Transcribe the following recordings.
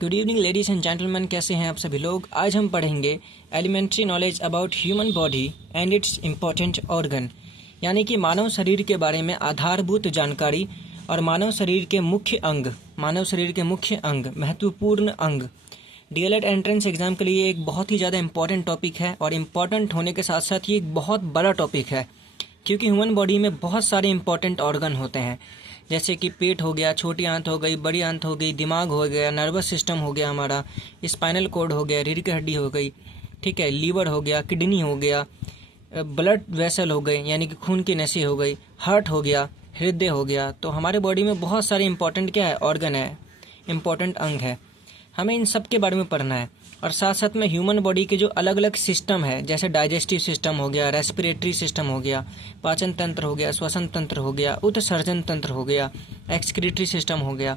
Good evening ladies and gentleman, कैसे हैं आप सभी लोग। आज हम पढ़ेंगे elementary knowledge about human body and its important organ, यानी कि मानव शरीर के बारे में आधारभूत जानकारी और मानव शरीर के मुख्य अंग महत्वपूर्ण अंग डीएलएड एंट्रेंस एग्जाम के लिए एक बहुत ही ज़्यादा इंपॉर्टेंट टॉपिक है। और इम्पॉर्टेंट होने के साथ साथ ये एक बहुत बड़ा टॉपिक है, क्योंकि ह्यूमन बॉडी में बहुत सारे इंपॉर्टेंट ऑर्गन होते हैं, जैसे कि पेट हो गया, छोटी आंत हो गई, बड़ी आंत हो गई, दिमाग हो गया, नर्वस सिस्टम हो गया, हमारा स्पाइनल कॉर्ड हो गया, रीढ़ की हड्डी हो गई, ठीक है, लीवर हो गया, किडनी हो गया, ब्लड वेसल हो गए यानी कि खून की नसें हो गई, हार्ट हो गया, हृदय हो गया। तो हमारे बॉडी में बहुत सारे इंपॉर्टेंट क्या है, ऑर्गन है, इंपॉर्टेंट अंग है। हमें इन सब के बारे में पढ़ना है। और साथ साथ में ह्यूमन बॉडी के जो अलग अलग सिस्टम है, जैसे डाइजेस्टिव सिस्टम हो गया, रेस्पिरेटरी सिस्टम हो गया, पाचन तंत्र हो गया, श्वसन तंत्र हो गया, उत्सर्जन तंत्र हो गया, एक्सक्रीटरी सिस्टम हो गया,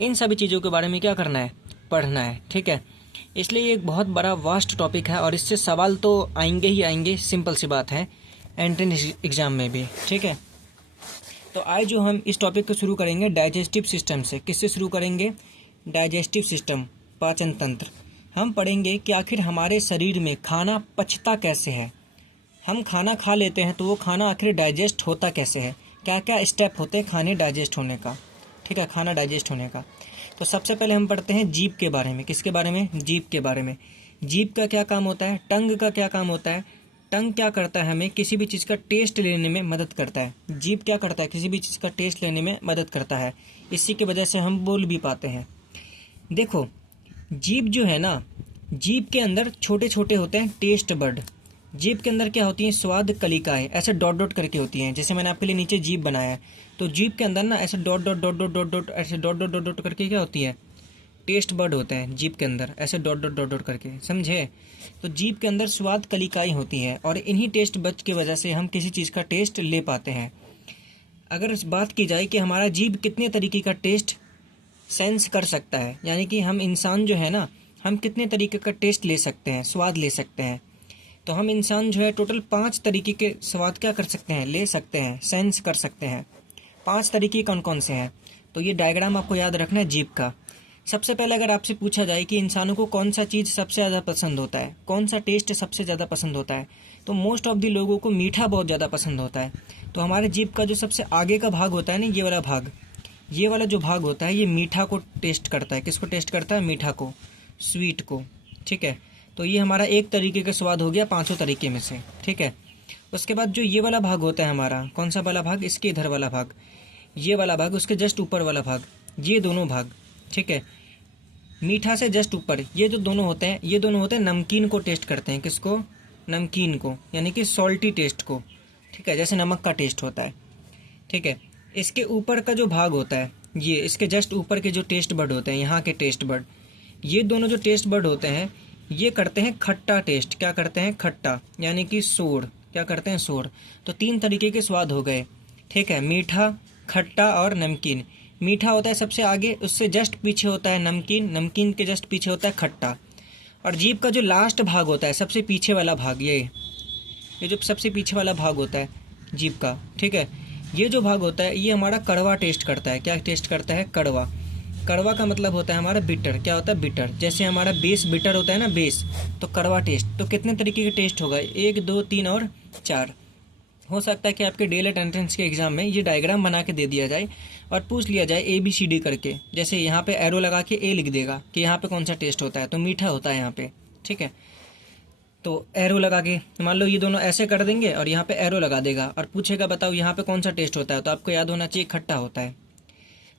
इन सभी चीज़ों के बारे में क्या करना है, पढ़ना है, ठीक है। इसलिए एक बहुत बड़ा वास्ट टॉपिक है और इससे सवाल तो आएंगे ही आएंगे, सिंपल सी बात है, एंट्रेंस एग्जाम में भी, ठीक है। तो आज जो हम इस टॉपिक को शुरू करेंगे डाइजेस्टिव सिस्टम से। किससे शुरू करेंगे? डाइजेस्टिव सिस्टम, पाचन तंत्र। हम पढ़ेंगे कि आखिर हमारे शरीर में खाना पचता कैसे है। हम खाना खा लेते हैं तो वो खाना आखिर डाइजेस्ट होता कैसे है, क्या क्या स्टेप होते हैं खाने डाइजेस्ट होने का, ठीक है, खाना डाइजेस्ट होने का। तो सबसे पहले हम पढ़ते हैं जीभ के बारे में। किसके बारे में? जीभ के बारे में। जीभ का क्या काम होता है, टंग का क्या काम होता है। टंग क्या करता है, हमें किसी भी चीज़ का टेस्ट लेने में मदद करता है। जीभ क्या करता है, किसी भी चीज़ का टेस्ट लेने में मदद करता है। इसी की वजह से हम बोल भी पाते हैं। देखो, जीभ जो है ना, जीभ के अंदर छोटे छोटे होते हैं टेस्ट बड। जीभ के अंदर क्या होती हैं, स्वाद कलिकाएं, ऐसे डॉट डॉट करके होती हैं। जैसे मैंने आपके लिए नीचे जीभ बनाया है, तो जीभ के अंदर ना ऐसे dot dot dot dot dot dot ऐसे डॉट डॉट डॉट डॉट करके क्या होती है, टेस्ट बड होते हैं जीभ के अंदर, ऐसे डॉट डॉट डॉट डॉट करके, समझे। तो जीभ के अंदर स्वाद कलिकाएं होती हैं और इन्हीं टेस्ट बड की वजह से हम किसी चीज़ का टेस्ट ले पाते हैं। अगर इस बात की जाए कि हमारा जीभ कितने तरीके का टेस्ट सेंस कर सकता है, यानी कि हम इंसान जो है ना, हम कितने तरीके का टेस्ट ले सकते हैं, स्वाद ले सकते हैं, तो हम इंसान जो है टोटल 5 तरीके के स्वाद क्या कर सकते हैं, ले सकते हैं, सेंस कर सकते हैं। 5 तरीके कौन कौन से हैं? तो ये डायग्राम आपको याद रखना है जीभ का। सबसे पहले अगर आपसे पूछा जाए कि इंसानों को कौन सा चीज़ सबसे ज़्यादा पसंद होता है, कौन सा टेस्ट सबसे ज़्यादा पसंद होता है, तो मोस्ट ऑफ दी लोगों को मीठा बहुत ज़्यादा पसंद होता है। तो हमारे जीभ का जो सबसे आगे का भाग होता है ना, ये वाला भाग, ये वाला जो भाग होता है, ये मीठा को टेस्ट करता है। किसको टेस्ट करता है? मीठा को, स्वीट को, ठीक है। तो ये हमारा एक तरीके का स्वाद हो गया 5 तरीके में से, ठीक है। उसके बाद जो ये वाला भाग होता है हमारा, कौन सा वाला भाग, इसके इधर वाला भाग, ये वाला भाग, उसके जस्ट ऊपर वाला भाग, ये दोनों भाग, ठीक है, मीठा से जस्ट ऊपर ये जो दोनों होते हैं, ये दोनों होते हैं नमकीन को टेस्ट करते हैं। किसको? नमकीन को, यानी कि सॉल्टी टेस्ट को, ठीक है, जैसे नमक का टेस्ट होता है, ठीक है। इसके ऊपर का जो भाग होता है, ये इसके जस्ट ऊपर के जो टेस्ट बर्ड होते हैं, यहाँ के टेस्ट बर्ड, ये दोनों जो टेस्ट बर्ड होते हैं, ये करते हैं खट्टा टेस्ट। क्या करते हैं? खट्टा, यानी कि सोर। क्या करते हैं? सोर। तो 3 तरीके के स्वाद हो गए, ठीक है, मीठा, खट्टा और नमकीन। मीठा होता है सबसे आगे, उससे जस्ट पीछे होता है नमकीन, नमकीन के जस्ट पीछे होता है खट्टा। और जीभ का जो लास्ट भाग होता है, सबसे पीछे वाला भाग, ये जो सबसे पीछे वाला भाग होता है जीभ का, ठीक है, ये जो भाग होता है, ये हमारा कड़वा टेस्ट करता है। क्या टेस्ट करता है? कड़वा। कड़वा का मतलब होता है हमारा बिटर। क्या होता है? बिटर। जैसे हमारा बेस बिटर होता है ना, बेस, तो कड़वा टेस्ट। तो कितने तरीके के टेस्ट होगा? 1, 2, 3 और 4। हो सकता है कि आपके डीएलएड एंट्रेंस के एग्जाम में ये डायग्राम बना के दे दिया जाए और पूछ लिया जाए ABCD करके। जैसे यहाँ पे एरो लगा के A लिख देगा कि यहाँ पे कौन सा टेस्ट होता है, तो मीठा होता है यहाँ पे, ठीक है। तो एरो लगा के मान लो ये दोनों ऐसे कर देंगे और यहाँ पे एरो लगा देगा और पूछेगा बताओ यहाँ पे कौन सा टेस्ट होता है, तो आपको याद होना चाहिए खट्टा होता है।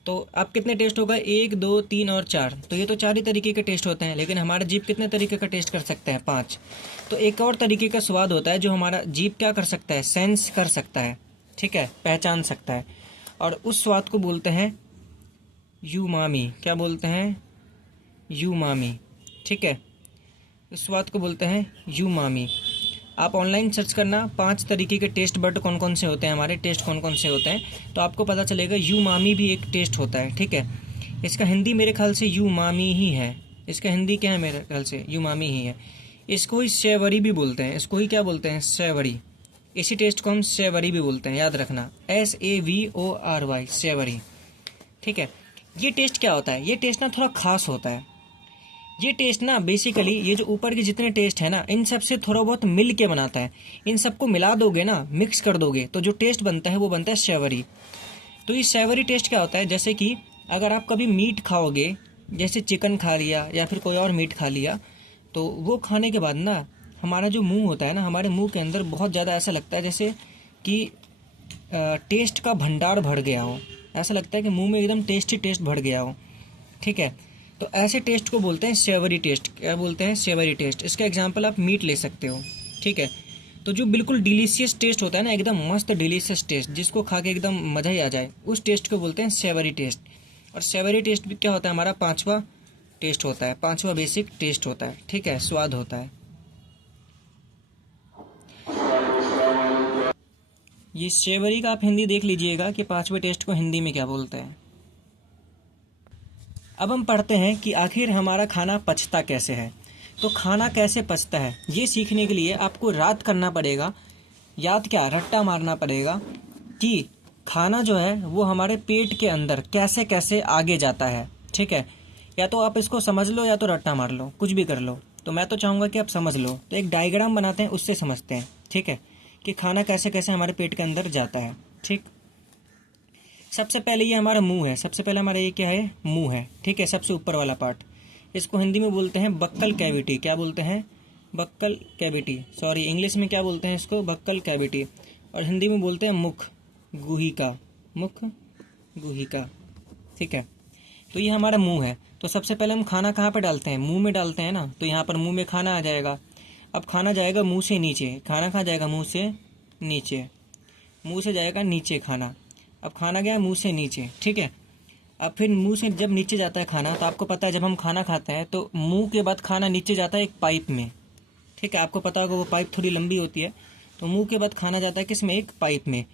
तो अब कितने टेस्ट होगा? 1, 2, 3 और 4। तो ये तो 4 ही तरीके के टेस्ट होते हैं, लेकिन हमारा जीभ कितने तरीके का टेस्ट कर सकते हैं? 5। तो एक और तरीके का स्वाद होता है जो हमारा जीभ क्या कर सकता है? सेंस कर सकता है, ठीक है, पहचान सकता है। और उस स्वाद को बोलते हैं यूमामी। क्या बोलते हैं? यूमामी, ठीक है, इस स्वाद को बोलते हैं यूमामी। आप ऑनलाइन सर्च करना 5 तरीके के टेस्ट बड कौन कौन से होते हैं, हमारे टेस्ट कौन कौन से होते हैं, तो आपको पता चलेगा यूमामी भी एक टेस्ट होता है, ठीक है। इसका हिंदी मेरे ख्याल से यूमामी ही है। इसका हिंदी क्या है? मेरे ख्याल से यूमामी ही है। इसको ही सेवरी भी बोलते हैं। इसको ही क्या बोलते हैं? सेवरी। इसी टेस्ट को हम सेवरी भी बोलते हैं, याद रखना, SAVORY, सेवरी, ठीक है। ये टेस्ट क्या होता है? ये टेस्ट ना थोड़ा खास होता है, ये टेस्ट ना बेसिकली ये जो ऊपर के जितने टेस्ट है ना, इन सब से थोड़ा बहुत मिल के बनाता है। इन सबको मिला दोगे ना, मिक्स कर दोगे, तो जो टेस्ट बनता है वो बनता है सेवरी। तो ये सेवरी टेस्ट क्या होता है, जैसे कि अगर आप कभी मीट खाओगे, जैसे चिकन खा लिया या फिर कोई और मीट खा लिया, तो वो खाने के बाद ना हमारा जो मुंह होता है ना, हमारे मुंह के अंदर बहुत ज़्यादा ऐसा लगता है जैसे कि टेस्ट का भंडार भर गया हो। ऐसा लगता है कि मुंह में एकदम टेस्टी टेस्ट भर गया हो। ठीक है, तो ऐसे टेस्ट को बोलते हैं सेवरी टेस्ट। क्या बोलते हैं? सेवरी टेस्ट। इसका एग्जांपल आप मीट ले सकते हो। ठीक है, तो जो बिल्कुल डिलीशियस टेस्ट होता है ना, एकदम मस्त डिलीशियस टेस्ट, जिसको खा के एकदम मज़ा ही आ जाए, उस टेस्ट को बोलते हैं सेवरी टेस्ट। और सेवरी टेस्ट भी क्या होता है? हमारा पांचवा टेस्ट होता है, पांचवा बेसिक टेस्ट होता है। ठीक है, स्वाद होता है। ये सेवरी का आप हिंदी देख लीजिएगा कि पांचवे टेस्ट को हिंदी में क्या बोलते हैं। अब हम पढ़ते हैं कि आखिर हमारा खाना पचता कैसे है। तो खाना कैसे पचता है, ये सीखने के लिए आपको याद करना पड़ेगा, याद क्या, रट्टा मारना पड़ेगा कि खाना जो है वो हमारे पेट के अंदर कैसे कैसे आगे जाता है। ठीक है, या तो आप इसको समझ लो या तो रट्टा मार लो, कुछ भी कर लो। तो मैं तो चाहूँगा कि आप समझ लो। तो एक डायग्राम बनाते हैं, उससे समझते हैं। ठीक है, कि खाना कैसे कैसे हमारे पेट के अंदर जाता है। ठीक, सबसे पहले ये हमारा मुंह है। सबसे पहले हमारा ये क्या है? मुंह है। ठीक है, सबसे ऊपर वाला पार्ट। इसको हिंदी में बोलते हैं बक्कल कैविटी। क्या बोलते हैं? Buccal cavity. सॉरी, इंग्लिश में क्या बोलते हैं इसको? Buccal cavity. और हिंदी में बोलते हैं मुख गुहिका। मुख गुहिका। ठीक है, तो ये हमारा मुंह है। तो सबसे पहले हम खाना कहाँ पर डालते हैं? मुंह में डालते हैं ना। तो यहाँ पर मुंह में खाना आ जाएगा। अब खाना जाएगा मुंह से नीचे। खाना कहाँ जाएगा? मुंह से नीचे। मुंह से जाएगा नीचे खाना। अब खाना गया मुंह से नीचे। ठीक है, अब फिर मुंह से जब नीचे जाता है खाना, तो आपको पता है जब हम खाना खाते हैं तो मुंह के बाद खाना नीचे जाता है एक पाइप में। ठीक है, आपको पता होगा वो पाइप थोड़ी लंबी होती है। तो मुंह के बाद खाना जाता है किस में? एक पाइप में।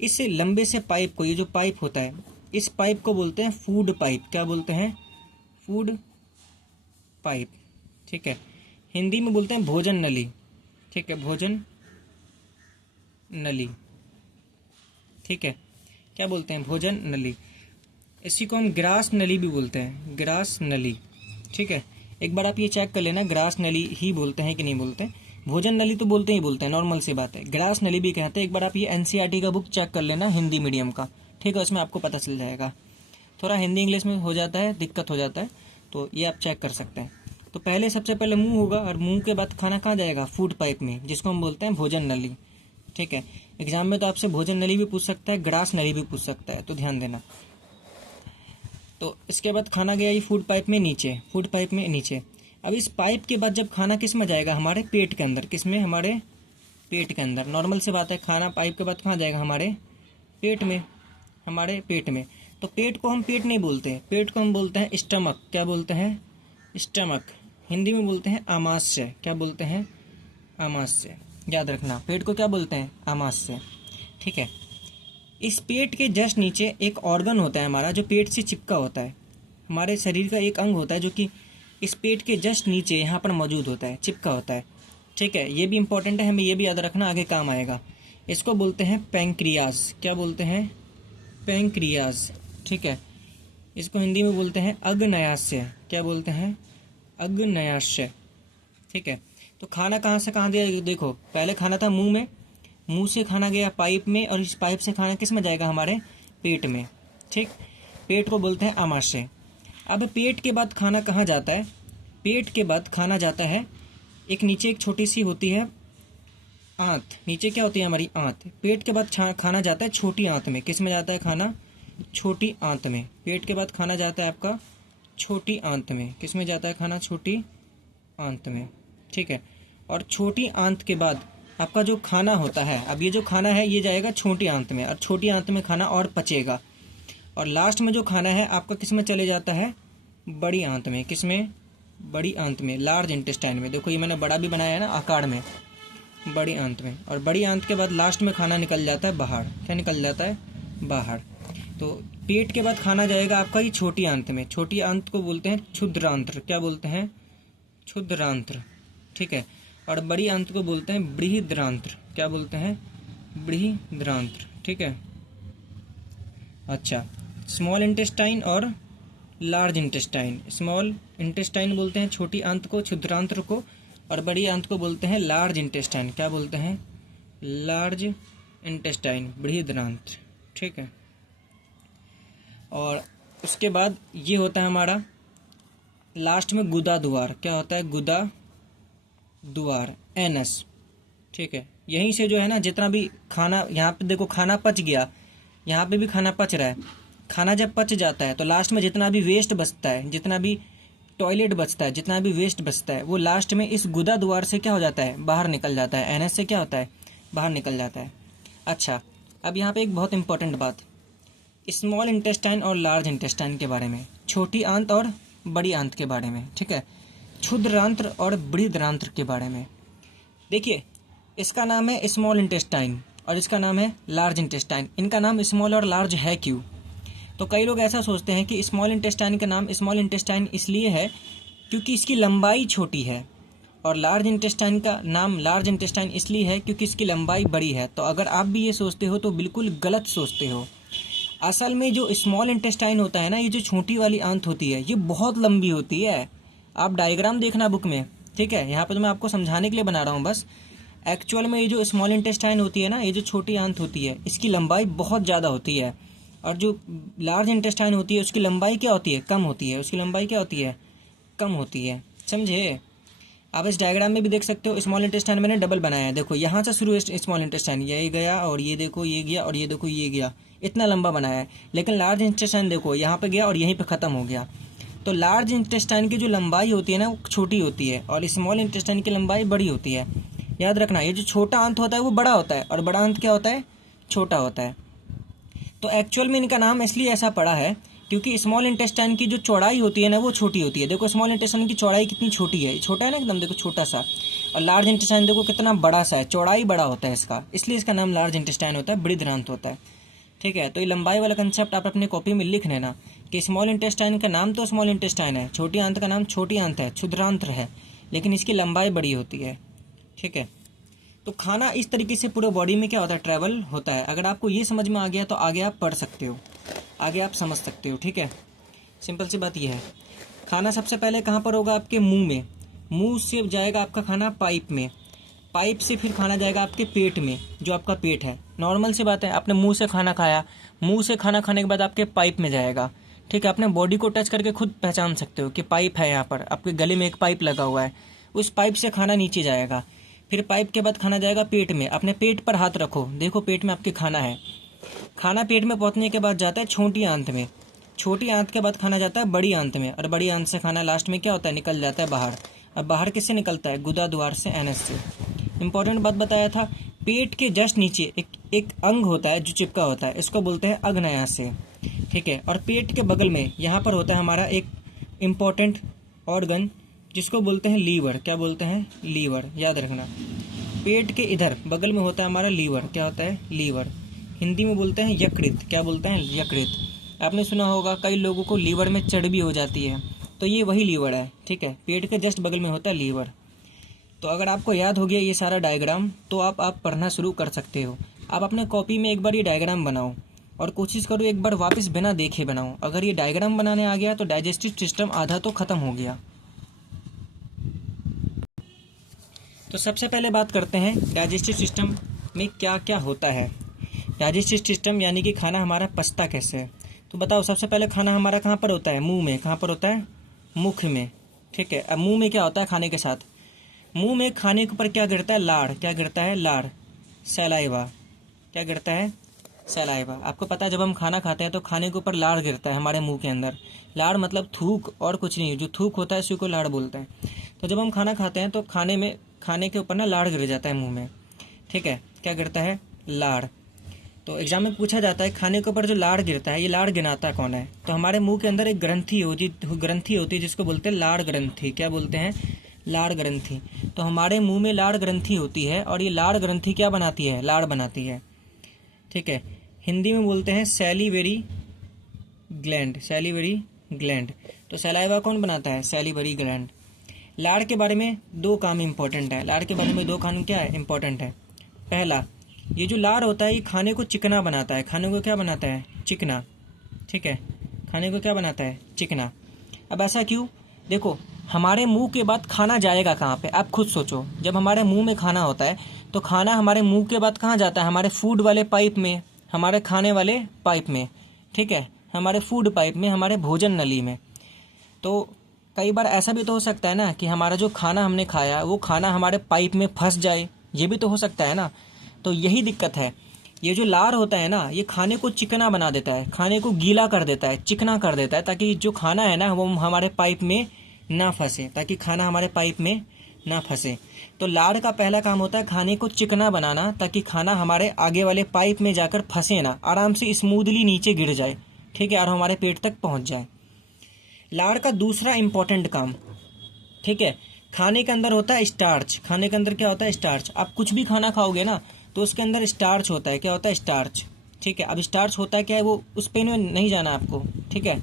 इस लंबे से पाइप को, ये जो पाइप होता है, इस पाइप को बोलते हैं फूड पाइप। क्या बोलते हैं? Food pipe. ठीक है, हिंदी में बोलते हैं भोजन नली। ठीक है, भोजन नली। ठीक है, क्या बोलते हैं? भोजन नली। इसी को हम ग्रास नली भी बोलते हैं, ग्रास नली। ठीक है, एक बार आप ये चेक कर लेना, ग्रास नली ही बोलते हैं कि नहीं बोलते हैं। भोजन नली तो बोलते ही बोलते हैं, नॉर्मल सी बात है। ग्रास नली भी कहते हैं। एक बार आप ये एनसीईआरटी का बुक चेक कर लेना, हिंदी मीडियम का। ठीक है, उसमें आपको पता चल जाएगा। थोड़ा हिंदी इंग्लिश में हो जाता है, दिक्कत हो जाता है, तो ये आप चेक कर सकते हैं। तो पहले सबसे पहले मुंह होगा, और मुंह के बाद खाना कहाँ जाएगा? फूड पाइप में, जिसको हम बोलते हैं भोजन नली। ठीक है, एग्जाम में तो आपसे भोजन नली भी पूछ सकता है, ग्रास नली भी पूछ सकता है, तो ध्यान देना। तो इसके बाद खाना गया ये फूड पाइप में नीचे, फूड पाइप में नीचे। अब इस पाइप के बाद जब खाना किस में जाएगा? हमारे पेट के अंदर। किस में? हमारे पेट के अंदर। नॉर्मल से बात है, खाना पाइप के बाद कहाँ जाएगा? हमारे पेट में, हमारे पेट में। तो पेट को हम पेट नहीं बोलते, पेट को हम बोलते हैं स्टमक। क्या बोलते हैं? स्टमक। हिंदी में बोलते हैं आमाशय। क्या बोलते हैं? आमाशय। याद रखना, पेट को क्या बोलते हैं? आमाशय। ठीक है, इस पेट के जस्ट नीचे एक ऑर्गन होता है हमारा, जो पेट से चिपका होता है। हमारे शरीर का एक अंग होता है जो कि इस पेट के जस्ट नीचे यहाँ पर मौजूद होता है, चिपका होता है। ठीक है, ये भी इंपॉर्टेंट है, हमें ये भी याद रखना, आगे काम आएगा। इसको बोलते हैं पैंक्रियास। क्या बोलते हैं? पैंक्रियास। ठीक है, इसको हिंदी में बोलते हैं अग्न्याशय। क्या बोलते हैं? अग्न्याशय। ठीक है, तो खाना कहाँ से कहाँ गया? देखो, पहले खाना था मुंह में, मुंह से खाना गया पाइप में, और इस पाइप से खाना किस में जाएगा? हमारे पेट में। ठीक, पेट को बोलते हैं आमाशय। अब पेट के बाद खाना कहाँ जाता है? पेट के बाद खाना जाता है एक नीचे, एक छोटी सी होती है आंत। नीचे क्या होती है? हमारी आंत। पेट के बाद खाना जाता है छोटी आंत में। किस में जाता है खाना? छोटी आंत में। पेट के बाद खाना जाता है आपका छोटी आंत में। किस में जाता है खाना? छोटी आंत में। ठीक है, और छोटी आंत के बाद आपका जो खाना होता है, अब ये जो खाना है ये जाएगा छोटी आंत में, और छोटी आंत में खाना और पचेगा, और लास्ट में जो खाना है आपका किस में चले जाता है? बड़ी आंत में। किस में? बड़ी आंत में, लार्ज इंटेस्टाइन में। देखो, ये मैंने बड़ा भी बनाया है ना आकार में, बड़ी आंत में। और बड़ी आंत के बाद लास्ट में खाना निकल जाता है बाहर। क्या निकल जाता है? बाहर। तो पेट के बाद खाना जाएगा आपका ये छोटी आंत में। छोटी आंत को बोलते हैं क्षुद्रांत्र। क्या बोलते हैं? क्षुद्रांत्र। ठीक है, और बड़ी आंत को बोलते हैं बृहद्रांत्र। क्या बोलते हैं? बृहद्रांत्र। ठीक है, अच्छा, स्मॉल इंटेस्टाइन और लार्ज इंटेस्टाइन। स्मॉल इंटेस्टाइन बोलते हैं छोटी आंत को, क्षुद्रांत्र को, और बड़ी आंत को बोलते हैं लार्ज इंटेस्टाइन। क्या बोलते हैं? लार्ज इंटेस्टाइन, बृहदांत्र। ठीक है। और उसके बाद ये होता है हमारा लास्ट में गुदा द्वार। क्या होता है? गुदा द्वार, एनस। ठीक है। यहीं से जो है ना जितना भी खाना, यहाँ पे देखो खाना पच गया, यहाँ पे भी खाना पच रहा है। खाना जब पच जाता है तो लास्ट में जितना भी वेस्ट बचता है, जितना भी टॉयलेट बचता है, जितना भी वेस्ट बचता है, वो लास्ट में इस गुदा द्वार से क्या हो जाता है? बाहर निकल जाता है। एनएस से क्या होता है? बाहर निकल जाता है। अच्छा, अब यहाँ पे एक बहुत इंपॉर्टेंट बात, स्मॉल इंटेस्टाइन और लार्ज इंटेस्टाइन के बारे में, छोटी आंत और बड़ी आंत के बारे में। ठीक है। क्षुद्रांत्र और बृहदांत्र के बारे में। देखिए, इसका नाम है स्मॉल इंटेस्टाइन और इसका नाम है लार्ज इंटेस्टाइन। इनका नाम स्मॉल और लार्ज है क्यों? तो कई लोग ऐसा सोचते हैं कि स्मॉल इंटेस्टाइन का नाम स्मॉल इंटेस्टाइन इसलिए है क्योंकि इसकी लंबाई छोटी है, और लार्ज इंटेस्टाइन का नाम लार्ज इंटेस्टाइन इसलिए है क्योंकि इसकी लंबाई बड़ी है। तो अगर आप भी ये सोचते हो तो बिल्कुल गलत सोचते हो। असल में जो स्मॉल इंटेस्टाइन होता है ना, ये जो छोटी वाली आंत होती है, ये बहुत लंबी होती है। आप डायग्राम देखना बुक में। ठीक है। यहाँ पे तो मैं आपको समझाने के लिए बना रहा हूँ बस। एक्चुअल में ये जो स्मॉल इंटेस्टाइन होती है ना, ये जो छोटी आंत होती है, इसकी लंबाई बहुत ज़्यादा होती है, और जो लार्ज इंटेस्टाइन होती है उसकी लंबाई क्या होती है? कम होती है। उसकी लंबाई क्या होती है? कम होती है। समझे? आप इस डायग्राम में भी देख सकते हो, स्मॉल इंटेस्टाइन मैंने डबल बनाया है। देखो यहाँ से शुरू स्मॉल इंटेस्टाइन, ये गया और ये देखो ये गया और ये देखो ये गया, इतना लंबा बनाया है। लेकिन लार्ज इंटेस्टाइन देखो यहाँ पे गया और यहीं पे ख़त्म हो गया। तो लार्ज इंटेस्टाइन की जो लंबाई होती है ना, वो छोटी होती है, और स्मॉल इंटेस्टाइन की लंबाई बड़ी होती है। याद रखना, ये जो छोटा अंत होता है वो बड़ा होता है, और बड़ा अंत क्या होता है? छोटा होता है। तो एक्चुअल में इनका नाम इसलिए ऐसा पड़ा है क्योंकि स्मॉल इंटेस्टाइन की जो चौड़ाई होती है ना, वो छोटी होती है। देखो स्मॉल इंटेस्टाइन की चौड़ाई कितनी छोटी है, छोटा है ना एकदम, देखो छोटा सा। और लार्ज इंटेस्टाइन देखो कितना बड़ा सा है, चौड़ाई बड़ा होता है इसका, इसलिए इसका नाम लार्ज इंटेस्टाइन होता है, बृहदांत्र होता है। ठीक है। तो ये लंबाई वाला कंसेप्ट आप अपने कॉपी में लिख लेना कि स्मॉल इंटेस्टाइन का नाम तो स्मॉल इंटेस्टाइन है, छोटी आंत का नाम छोटी आंत है, क्षुद्रांत्र है, लेकिन इसकी लंबाई बड़ी होती है। ठीक है। तो खाना इस तरीके से पूरे बॉडी में क्या होता है? ट्रैवल होता है। अगर आपको ये समझ में आ गया तो आगे आप पढ़ सकते हो, आगे आप समझ सकते हो। ठीक है। सिंपल सी बात यह है। खाना सबसे पहले कहाँ पर होगा? आपके मुंह में। मुंह से जाएगा आपका खाना पाइप में, पाइप से फिर खाना जाएगा आपके पेट में, जो आपका पेट है। नॉर्मल सी बात है, आपने मुंह से खाना खाया, मुंह से खाना खाने के बाद आपके पाइप में जाएगा। ठीक है। अपने बॉडी को टच करके खुद पहचान सकते हो कि पाइप है, यहाँ पर आपके गले में एक पाइप लगा हुआ है, उस पाइप से खाना नीचे जाएगा। फिर पाइप के बाद खाना जाएगा पेट में। अपने पेट पर हाथ रखो, देखो पेट में आपके खाना है। खाना पेट में पहुंचने के बाद जाता है छोटी आंत में, छोटी आंत के बाद खाना जाता है बड़ी आंत में, और बड़ी आंत से खाना लास्ट में क्या होता है? निकल जाता है बाहर। अब बाहर किससे निकलता है? गुदा द्वार से, एनएस से। इंपॉर्टेंट बात बताया था, पेट के जस्ट नीचे एक अंग होता है जो चिपका होता है, इसको बोलते हैं अग्नाशय। ठीक है। और पेट के बगल में यहाँ पर होता है हमारा एक इम्पॉर्टेंट ऑर्गन जिसको बोलते हैं लीवर। क्या बोलते हैं? लीवर। याद रखना, पेट के इधर बगल में होता है हमारा लीवर। क्या होता है? लीवर। हिंदी में बोलते हैं यकृत। क्या बोलते हैं? यकृत। आपने सुना होगा कई लोगों को लीवर में चर्बी हो जाती है, तो ये वही लीवर है। ठीक है। पेट के जस्ट बगल में होता है लीवर। तो अगर आपको याद हो गया ये सारा डायग्राम, तो आप पढ़ना शुरू कर सकते हो। आप अपने कॉपी में एक बार ये डायग्राम बनाओ और कोशिश करो एक बार वापस बिना देखे बनाओ। अगर ये डायग्राम बनाने आ गया तो डाइजेस्टिव सिस्टम आधा तो ख़त्म हो गया। तो सबसे पहले बात करते हैं डाइजेस्टिव सिस्टम में क्या क्या होता है। डाइजेस्टिव सिस्टम यानी कि खाना हमारा पचता कैसे है। तो बताओ, सबसे पहले खाना हमारा कहाँ पर होता है? मुंह में। कहाँ पर होता है? मुख में। ठीक है। अब मुंह में क्या होता है खाने के साथ? मुंह में खाने के ऊपर क्या गिरता है? लार। क्या गिरता है? लार, सैलाइवा। क्या गिरता है? सैलाइवा। आपको पता है जब हम खाना खाते हैं तो खाने के ऊपर लार गिरता है हमारे मुंह के अंदर। लार मतलब थूक और कुछ नहीं, जो थूक होता है उसी को लार बोलते हैं। तो जब हम खाना खाते हैं तो खाने के ऊपर ना लार गिर जाता है मुंह में। ठीक है। क्या गिरता है? लार। तो एग्जाम में पूछा जाता है खाने के ऊपर जो लार गिरता है, ये लार गिनाता कौन है? तो हमारे मुंह के अंदर एक ग्रंथि होती है जिसको बोलते हैं लार ग्रंथि। क्या बोलते हैं? लार ग्रंथि। तो हमारे मुंह में लार ग्रंथि होती है, और ये लार ग्रंथि क्या बनाती है? लार बनाती है। ठीक है। हिंदी में बोलते हैं सैलिवरी ग्लैंड। Salivary gland. तो सैलाइवा कौन बनाता है? Salivary gland. लार के बारे में दो काम इंपॉर्टेंट है। लार के बारे में दो काम क्या है? इंपॉर्टेंट है। पहला, ये जो लार होता है ये खाने को चिकना बनाता है। खाने को क्या बनाता है? चिकना। ठीक है। खाने को क्या बनाता है? चिकना। अब ऐसा क्यों? देखो, हमारे मुंह के बाद खाना जाएगा कहाँ पे, आप खुद सोचो। जब हमारे मुंह में खाना होता है तो खाना हमारे मुंह के बाद कहाँ जाता है, हमारे फूड वाले पाइप में, हमारे खाने वाले पाइप में, ठीक है, हमारे फूड पाइप में, हमारे भोजन नली में। तो कई बार ऐसा भी तो हो सकता है ना कि हमारा जो खाना हमने खाया वो खाना हमारे पाइप में फंस जाए, ये भी तो हो सकता है ना। तो यही दिक्कत है, ये जो लार होता है ना, ये खाने को चिकना बना देता है, खाने को गीला कर देता है, चिकना कर देता है, ताकि जो खाना है ना वो हमारे पाइप में ना फंसे, ताकि खाना हमारे पाइप में ना फंसे। तो लार का पहला काम होता है खाने को चिकना बनाना, ताकि खाना हमारे आगे वाले पाइप में जाकर फंसे ना, आराम से स्मूथली नीचे गिर जाए, ठीक है, और हमारे पेट तक पहुंच जाए। लार का दूसरा इंपॉर्टेंट काम, ठीक है, खाने के अंदर होता है स्टार्च। खाने के अंदर क्या होता है, स्टार्च। आप कुछ भी खाना खाओगे ना तो उसके अंदर स्टार्च होता है। क्या होता है, स्टार्च, ठीक है। अब स्टार्च होता है क्या है, वो उस पे में नहीं जाना आपको, ठीक है,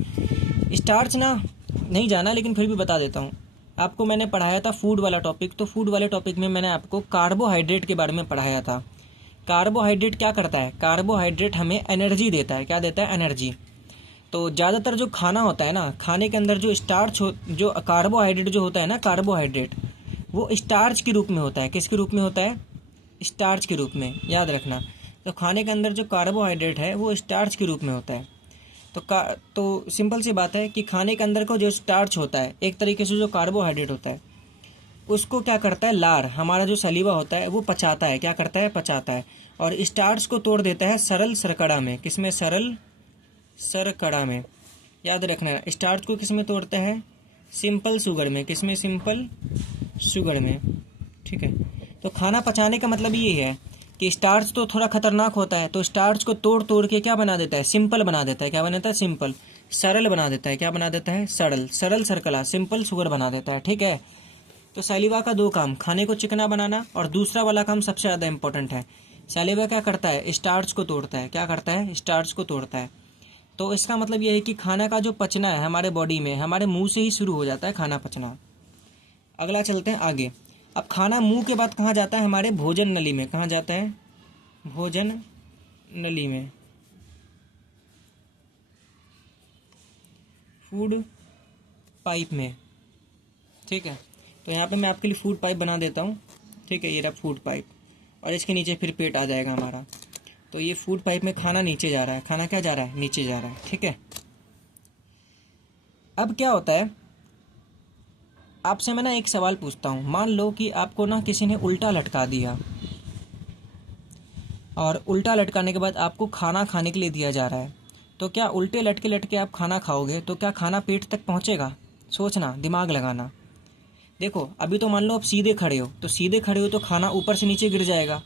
स्टार्च ना नहीं जाना, लेकिन फिर भी बता देता हूँ आपको। मैंने पढ़ाया था फूड वाला टॉपिक, तो फूड वाले टॉपिक में मैंने आपको कार्बोहाइड्रेट के बारे में पढ़ाया था। कार्बोहाइड्रेट क्या करता है, कार्बोहाइड्रेट हमें एनर्जी देता है। क्या देता है, एनर्जी। तो ज़्यादातर जो खाना होता है ना, खाने के अंदर जो स्टार्च जो कार्बोहाइड्रेट जो होता है ना, कार्बोहाइड्रेट वो स्टार्च के रूप में होता है। किसके रूप में होता है, स्टार्च के रूप में, याद रखना। तो खाने के अंदर जो कार्बोहाइड्रेट है वो स्टार्च के रूप में होता है। तो सिंपल सी बात है कि खाने के अंदर को जो स्टार्च होता है, एक तरीके से जो कार्बोहाइड्रेट होता है, उसको क्या करता है, लार, हमारा जो सलीवा होता है वो पचाता है। क्या करता है, पचाता है, और स्टार्च को तोड़ देता है सरल शर्करा में। किसमें, सरल शर्करा में। याद रखना, स्टार्च को किस में तोड़ता है, सिंपल शुगर में। किसमें, सिंपल शुगर में, ठीक है। तो खाना पचाने का मतलब ये है कि स्टार्च तो थोड़ा खतरनाक होता है, तो स्टार्च को तोड़ तोड़ के क्या बना देता है, सिंपल बना देता है। क्या बनाता है, सिंपल, सरल बना देता है। क्या बना देता है, सरल, सरल शर्करा, सिंपल शुगर बना देता है, ठीक है। तो सैलिवा का दो काम, खाने को चिकना बनाना, और दूसरा वाला काम सबसे ज़्यादा इंपॉर्टेंट है। सैलिवा क्या करता है, स्टार्च को तोड़ता है। क्या करता है, स्टार्च को तोड़ता है। तो इसका मतलब यह है कि खाना का जो पचना है हमारे बॉडी में, हमारे मुंह से ही शुरू हो जाता है खाना पचना। अगला चलते हैं आगे। अब खाना मुंह के बाद कहाँ जाता है, हमारे भोजन नली में। कहाँ जाता है, भोजन नली में, फूड पाइप में, ठीक है। तो यहाँ पे मैं आपके लिए फूड पाइप बना देता हूँ, ठीक है। ये रहा फूड पाइप, और इसके नीचे फिर पेट आ जाएगा हमारा। तो ये फूड पाइप में खाना नीचे जा रहा है, खाना क्या जा रहा है, नीचे जा रहा है, ठीक है। अब क्या होता है, आपसे मैं ना एक सवाल पूछता हूँ। मान लो कि आपको ना किसी ने उल्टा लटका दिया, और उल्टा लटकाने के बाद आपको खाना खाने के लिए दिया जा रहा है, तो क्या उल्टे लटके लटके आप खाना खाओगे, तो क्या खाना पेट तक पहुँचेगा? सोचना, दिमाग लगाना। देखो, अभी तो मान लो आप सीधे खड़े हो, तो सीधे खड़े हो तो खाना ऊपर से नीचे गिर जाएगा,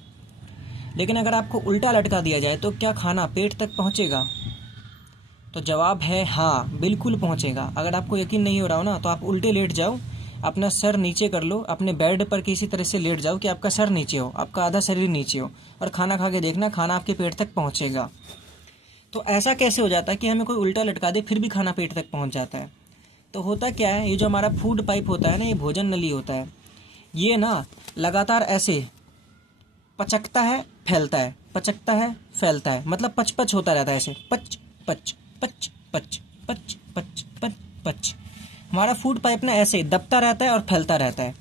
लेकिन अगर आपको उल्टा लटका दिया जाए तो क्या खाना पेट तक पहुँचेगा? तो जवाब है हाँ, बिल्कुल पहुँचेगा। अगर आपको यकीन नहीं हो रहा हो ना, तो आप उल्टे लेट जाओ, अपना सर नीचे कर लो, अपने बेड पर किसी तरह से लेट जाओ कि आपका सर नीचे हो, आपका आधा शरीर नीचे हो, और खाना खा के देखना, खाना आपके पेट तक पहुँचेगा। तो ऐसा कैसे हो जाता है कि हमें कोई उल्टा लटका दे फिर भी खाना पेट तक पहुँच जाता है? तो होता क्या है, ये जो हमारा फूड पाइप होता है ना, ये भोजन नली होता है, ये ना लगातार ऐसे पचकता है, फैलता है, पचकता है, फैलता है, मतलब पच पच होता रहता है, ऐसे पच पच पच पच पच पच पच पच। हमारा फूड पाइप ना ऐसे दबता रहता है और फैलता रहता है,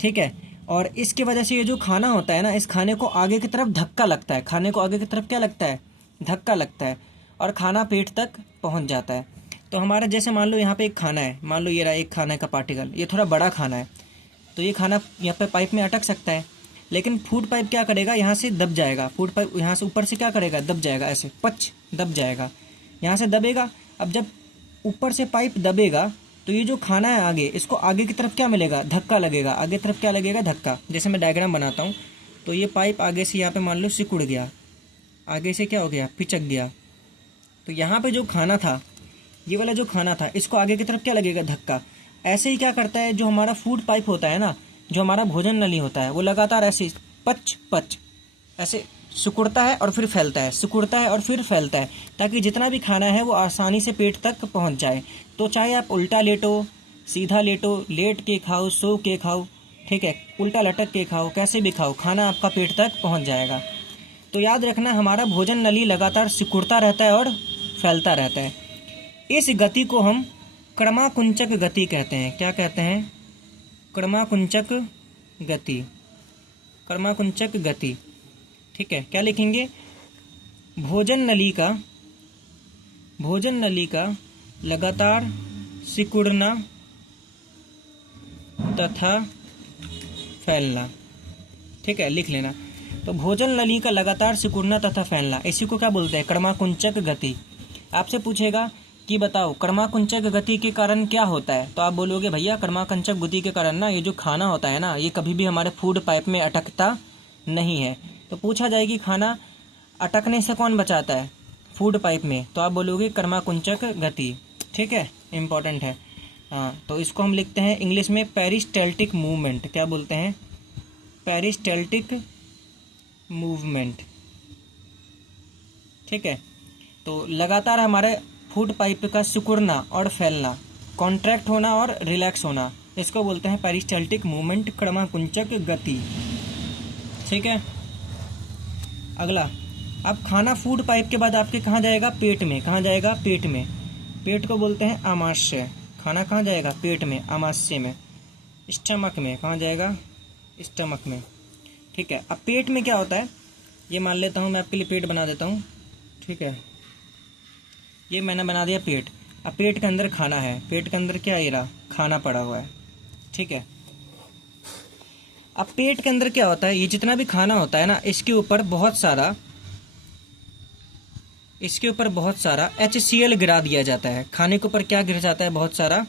ठीक है। और इसकी वजह से ये जो खाना होता है ना, इस खाने को आगे की तरफ धक्का लगता है, खाने को आगे की तरफ क्या लगता है, धक्का लगता है, और खाना पेट तक पहुंच जाता है। तो हमारा जैसे मान लो यहाँ पे एक खाना है, मान लो ये रहा एक खाने का पार्टिकल, ये थोड़ा बड़ा खाना है, तो ये खाना यहाँ पे पाइप में अटक सकता है, लेकिन फूड पाइप क्या करेगा, यहाँ से दब जाएगा। फूड पाइप यहाँ से ऊपर से क्या करेगा, दब जाएगा, ऐसे पच दब जाएगा, यहाँ से दबेगा। अब जब ऊपर से पाइप दबेगा तो ये जो खाना है आगे, इसको आगे की तरफ क्या मिलेगा, धक्का लगेगा, आगे तरफ क्या लगेगा, धक्का। जैसे मैं डायग्राम बनाता हूँ, तो ये पाइप आगे से यहाँ पे मान लो सिकुड़ गया, आगे से क्या हो गया, पिचक गया। तो यहाँ पे जो खाना था, ये वाला जो खाना था, इसको आगे की तरफ क्या लगेगा, धक्का। ऐसे ही क्या करता है जो हमारा फूड पाइप होता है ना, जो हमारा भोजन नली होता है, वो लगातार ऐसे पच पच ऐसे सिकुड़ता है और फिर फैलता है, सिकुड़ता है और फिर फैलता है, ताकि जितना भी खाना है वो आसानी से पेट तक पहुंच जाए। तो चाहे आप उल्टा लेटो, सीधा लेटो, लेट के खाओ, सो के खाओ, ठीक है, उल्टा लटक के खाओ, कैसे भी खाओ, खाना आपका पेट तक पहुंच जाएगा। तो याद रखना, हमारा भोजन नली लगातार सिकुड़ता रहता है और फैलता रहता है। इस गति को हम क्रमाकुंचक गति कहते हैं। क्या कहते हैं? क्रमाकुंचक गति, क्रमाकुंचक गति। ठीक है, क्या लिखेंगे? भोजन नली का लगातार सिकुड़ना तथा फैलना। ठीक है, लिख लेना। तो भोजन नली का लगातार सिकुड़ना तथा फैलना, इसी को क्या बोलते हैं? क्रमाकुंचक गति। आपसे पूछेगा कि बताओ क्रमाकुंचक गति के कारण क्या होता है, तो आप बोलोगे भैया क्रमाकुंचक गति के कारण ना ये जो खाना होता है ना, ये कभी भी हमारे फूड पाइप में अटकता नहीं है। तो पूछा जाए कि खाना अटकने से कौन बचाता है फूड पाइप में, तो आप बोलोगे क्रमाकुंचक गति। ठीक है, इम्पॉर्टेंट है। हाँ, तो इसको हम लिखते हैं इंग्लिश में पेरिस्टैल्टिक मूवमेंट। क्या बोलते हैं? Peristaltic movement. ठीक है, तो लगातार हमारे फूड पाइप का सिकुड़ना और फैलना, कॉन्ट्रैक्ट होना और रिलैक्स होना, इसको बोलते हैं पेरिस्टैल्टिक मूवमेंट, क्रमाकुंचक गति। ठीक है, अगला, अब खाना फूड पाइप के बाद आपके कहाँ जाएगा? पेट में। कहाँ जाएगा? पेट में। पेट को बोलते हैं आमाशय। खाना कहाँ जाएगा? पेट में, आमाशय में। स्टमक में, कहाँ जाएगा? स्टमक में। ठीक है, अब पेट में क्या होता है, ये मान लेता हूँ मैं आपके लिए पेट बना देता हूँ। ठीक है, ये मैंने बना दिया पेट। अब पेट के अंदर खाना है, पेट के अंदर क्या रहा? खाना पड़ा हुआ है। ठीक है, अब पेट के अंदर क्या होता है, ये जितना भी खाना होता है ना, इसके ऊपर बहुत सारा HCl गिरा दिया जाता है। खाने के ऊपर क्या गिर जाता है? बहुत सारा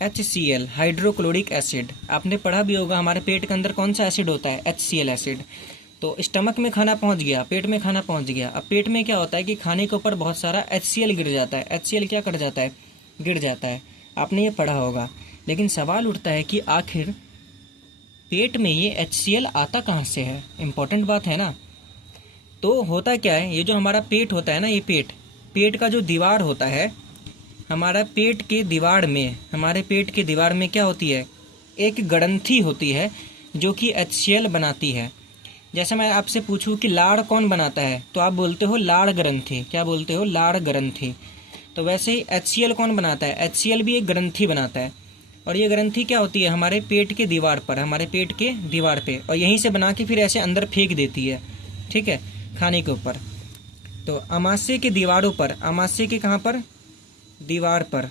HCl, हाइड्रोक्लोरिक एसिड। आपने पढ़ा भी होगा हमारे पेट के अंदर कौन सा एसिड होता है? HCl acid. तो स्टमक में खाना पहुंच गया, पेट में खाना पहुंच गया। अब पेट में क्या होता है कि खाने के ऊपर बहुत सारा HCl गिर जाता है। HCl क्या कर जाता है? गिर जाता है। आपने ये पढ़ा होगा। लेकिन सवाल उठता है कि आखिर पेट में ये HCl आता कहाँ से है? इम्पोर्टेंट बात है ना। तो होता क्या है, ये जो हमारा पेट होता है ना, ये पेट का जो दीवार होता है, हमारे पेट के दीवार में क्या होती है? एक ग्रंथि होती है जो कि HCl बनाती है। जैसे मैं आपसे पूछूं कि लाड़ कौन बनाता है, तो आप बोलते हो लाड़ ग्रंथि। क्या बोलते हो? लाड़ ग्रंथि। तो वैसे ही HCl कौन बनाता है? HCl भी एक ग्रंथि बनाता है। और ये ग्रंथि क्या होती है? हमारे पेट के दीवार पे, और यहीं से बना के फिर ऐसे अंदर फेंक देती है। ठीक है, खाने के ऊपर। तो आमाशय के दीवारों पर, आमाशय के कहाँ पर? दीवार पर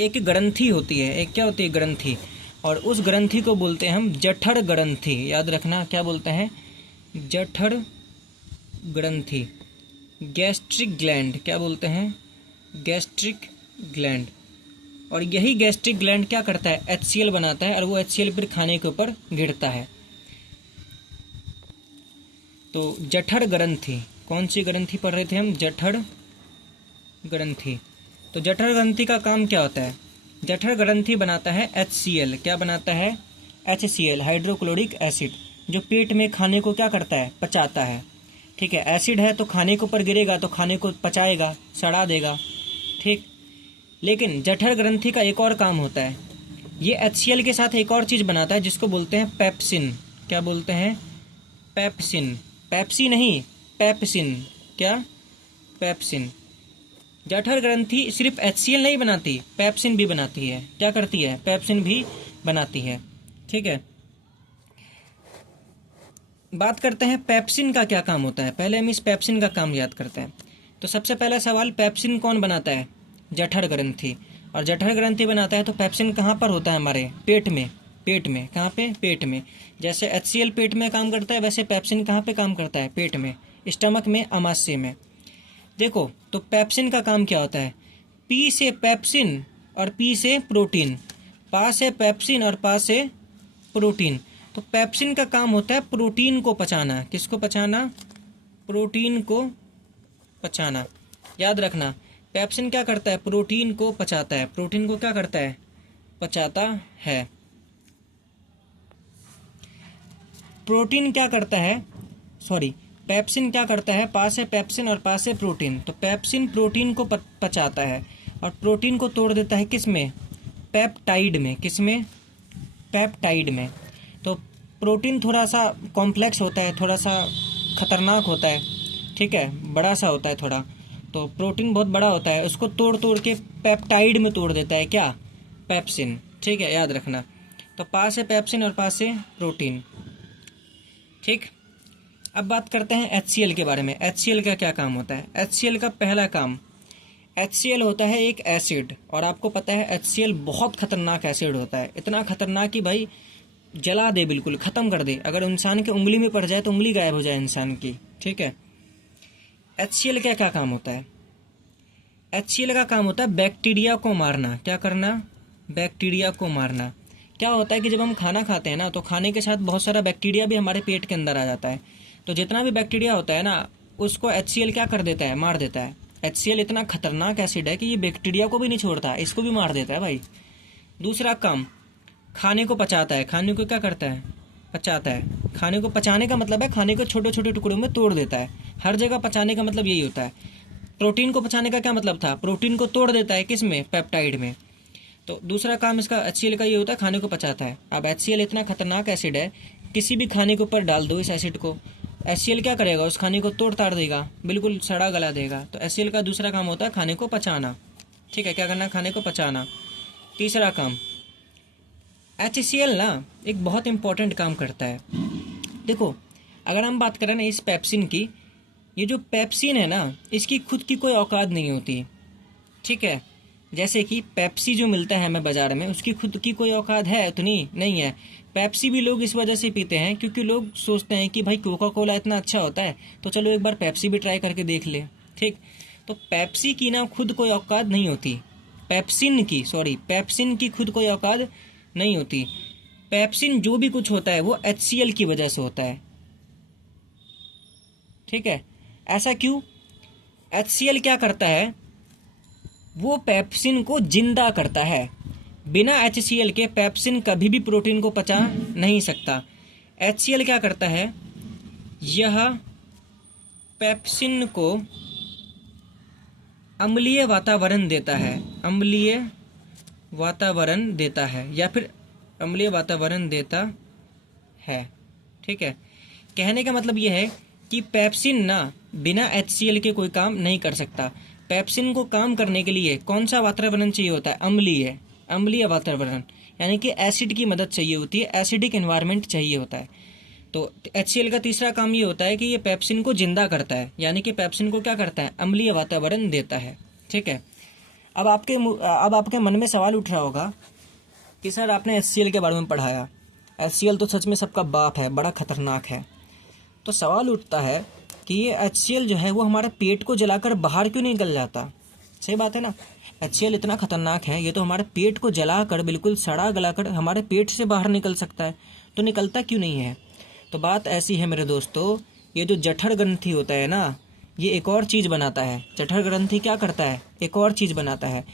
एक ग्रंथि होती है। एक क्या होती है? ग्रंथि। और उस ग्रंथि को बोलते हैं हम जठर ग्रंथि। याद रखना, क्या बोलते हैं? जठर ग्रंथि। गैस्ट्रिक ग्लैंड, क्या बोलते हैं? Gastric gland. और यही गैस्ट्रिक ग्लैंड क्या करता है? HCl बनाता है, और वो HCl फिर खाने के ऊपर गिरता है। तो जठर ग्रंथि, कौन सी ग्रंथि पढ़ रहे थे हम? जठर ग्रंथि। तो जठर ग्रंथि का काम क्या होता है? जठर ग्रंथि बनाता है HCl। क्या बनाता है? HCl, हाइड्रोक्लोरिक एसिड, जो पेट में खाने को क्या करता है? पचाता है। ठीक है, एसिड है तो खाने के ऊपर गिरेगा तो खाने को पचाएगा, सड़ा देगा। ठीक, लेकिन जठर ग्रंथि का एक और काम होता है, ये HCl के साथ एक और चीज़ बनाता है जिसको बोलते हैं पेप्सिन। क्या बोलते हैं? पेप्सिन। पेप्सी नहीं, पेप्सिन। क्या? पेप्सिन। जठर ग्रंथि सिर्फ HCl नहीं बनाती, पेप्सिन भी बनाती है। क्या करती है? पेप्सिन भी बनाती है। ठीक है, बात करते हैं पेप्सिन का क्या काम होता है। पहले हम इस पेप्सिन का काम याद करते हैं। तो सबसे पहला सवाल, पेप्सिन कौन बनाता है? जठर ग्रंथि। और जठर ग्रंथि बनाता है तो पेप्सिन कहाँ पर होता है? हमारे पेट में। कहाँ पे? पेट में। जैसे HCl पेट में काम करता है, वैसे पेप्सिन कहाँ पे काम करता है? पेट में, स्टमक में, आमाशय में। देखो, तो पेप्सिन का काम क्या होता है? पी से पेप्सिन और पी से प्रोटीन, पा से पेप्सिन और पा से प्रोटीन। तो पेप्सिन का काम होता है प्रोटीन को पचाना। किसको पचाना? प्रोटीन को पचाना। याद रखना, पेप्सिन क्या करता है? प्रोटीन को पचाता है। प्रोटीन को क्या करता है? पचाता है। प्रोटीन क्या करता है? पेप्सिन क्या करता है? पा से पेप्सिन और पा से प्रोटीन। तो पेप्सिन प्रोटीन को पचाता है और प्रोटीन को तोड़ देता है किस में? पेप्टाइड में। किस में? पेप्टाइड में। तो प्रोटीन थोड़ा सा कॉम्प्लेक्स होता है, थोड़ा सा खतरनाक होता है। ठीक है, बड़ा सा होता है थोड़ा। तो प्रोटीन बहुत बड़ा होता है, उसको तोड़ तोड़ के पेप्टाइड में तोड़ देता है, क्या? पेप्सिन। ठीक है, याद रखना। तो पास है पेप्सिन और पास है प्रोटीन। ठीक, अब बात करते हैं HCl के बारे में। HCl का क्या काम होता है? HCl का पहला काम, HCl होता है एक एसिड, और आपको पता है HCl बहुत खतरनाक एसिड होता है। इतना खतरनाक कि भाई जला दे, बिल्कुल ख़त्म कर दे। अगर इंसान के उंगली में पड़ जाए तो उंगली गायब हो जाए इंसान की। ठीक है, HCl का क्या काम होता है? HCl का काम होता है बैक्टीरिया को मारना। क्या करना? बैक्टीरिया को मारना। क्या होता है कि जब हम खाना खाते हैं ना, तो खाने के साथ बहुत सारा बैक्टीरिया भी हमारे पेट के अंदर आ जाता है। तो जितना भी बैक्टीरिया होता है ना, उसको HCl क्या कर देता है? मार देता है। HCl इतना खतरनाक एसिड है कि ये बैक्टीरिया को भी नहीं छोड़ता, इसको भी मार देता है भाई। दूसरा काम, खाने को पचाता है। खाने को क्या करता है? पचाता है। खाने को पचाने का मतलब है खाने को छोटे छोटे टुकड़ों में तोड़ देता है। हर जगह पचाने का मतलब यही होता है। प्रोटीन को पचाने का क्या मतलब था? प्रोटीन को तोड़ देता है, किस में? पेप्टाइड में। तो दूसरा काम इसका HCl का ये होता है, खाने को पचाता है। अब HCl इतना खतरनाक एसिड है, किसी भी खाने के ऊपर डाल दो इस एसिड को, HCl क्या करेगा? उस खाने को तोड़ ताड़ देगा, बिल्कुल सड़ा गला देगा। तो HCl का दूसरा काम होता है खाने को पचाना। ठीक है, क्या करना? खाने को पचाना। तीसरा काम, HCl ना एक बहुत इंपॉर्टेंट काम करता है। देखो, अगर हम बात करें ना इस पेप्सिन की, ये जो पेप्सिन है ना, इसकी खुद की कोई औकात नहीं होती। ठीक है, जैसे कि पेप्सी जो मिलता है हमें बाज़ार में, उसकी खुद की कोई औकात है तो नहीं है। पेप्सी भी लोग इस वजह से पीते हैं क्योंकि लोग सोचते हैं कि भाई कोका कोला इतना अच्छा होता है, तो चलो एक बार पेप्सी भी ट्राई करके देख ले। ठीक, तो पेप्सी की ना खुद कोई औकात नहीं होती। पेप्सिन की खुद कोई औकात नहीं होती। पेप्सिन जो भी कुछ होता है वो HCl की वजह से होता है। ठीक है, ऐसा क्यों? HCl क्या करता है? वो पेप्सिन को जिंदा करता है। बिना HCl के पेप्सिन कभी भी प्रोटीन को पचा नहीं सकता। HCl क्या करता है? यह पेप्सिन को अम्लीय वातावरण देता है। अम्लीय वातावरण देता है, या फिर अम्लीय वातावरण देता है। ठीक है, कहने का मतलब यह है कि पेप्सिन ना बिना HCl के कोई काम नहीं कर सकता। पेप्सिन को काम करने के लिए कौन सा वातावरण चाहिए होता है? अम्लीय वातावरण, यानी कि एसिड की मदद चाहिए होती है, एसिडिक एनवायरनमेंट चाहिए होता है। तो HCl का तीसरा काम ये होता है कि ये पेप्सिन को जिंदा करता है, यानी कि पेप्सिन को क्या करता है? अम्लीय वातावरण देता है। ठीक है, अब आपके मन में सवाल उठ रहा होगा कि सर आपने HCl के बारे में पढ़ाया, HCl तो सच में सबका बाप है, बड़ा खतरनाक है। तो सवाल उठता है कि ये HCl जो है वो हमारे पेट को जलाकर बाहर क्यों नहीं निकल जाता? सही बात है ना, HCl इतना खतरनाक है, ये तो हमारे पेट को जलाकर बिल्कुल सड़ा गलाकर हमारे पेट से बाहर निकल सकता है, तो निकलता क्यों नहीं है? तो बात ऐसी है मेरे दोस्तों, ये जो जठर ग्रंथि होता है ना, ये एक और चीज़ बनाता है। जठर ग्रंथि क्या करता है? एक और चीज़ बनाता है।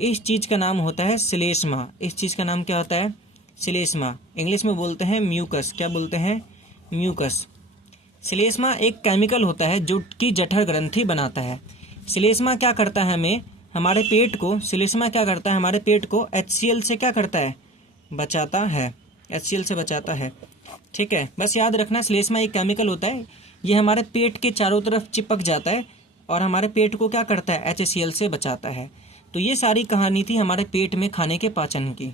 इस चीज़ का नाम होता है श्लेष्मा। इस चीज़ का नाम क्या होता है? श्लेष्मा। इंग्लिश में बोलते हैं म्यूकस। क्या बोलते हैं? म्यूकस। श्लेष्मा एक केमिकल होता है जो कि जठर ग्रंथि बनाता है। श्लेष्मा क्या करता है? हमारे पेट को, श्लेष्मा क्या करता है? हमारे पेट को HCl से क्या करता है? बचाता है। HCl से बचाता है। ठीक है, बस याद रखना, श्लेष्मा एक केमिकल होता है, ये हमारे पेट के चारों तरफ चिपक जाता है और हमारे पेट को क्या करता है? HCl से बचाता है। तो ये सारी कहानी थी हमारे पेट में खाने के पाचन की।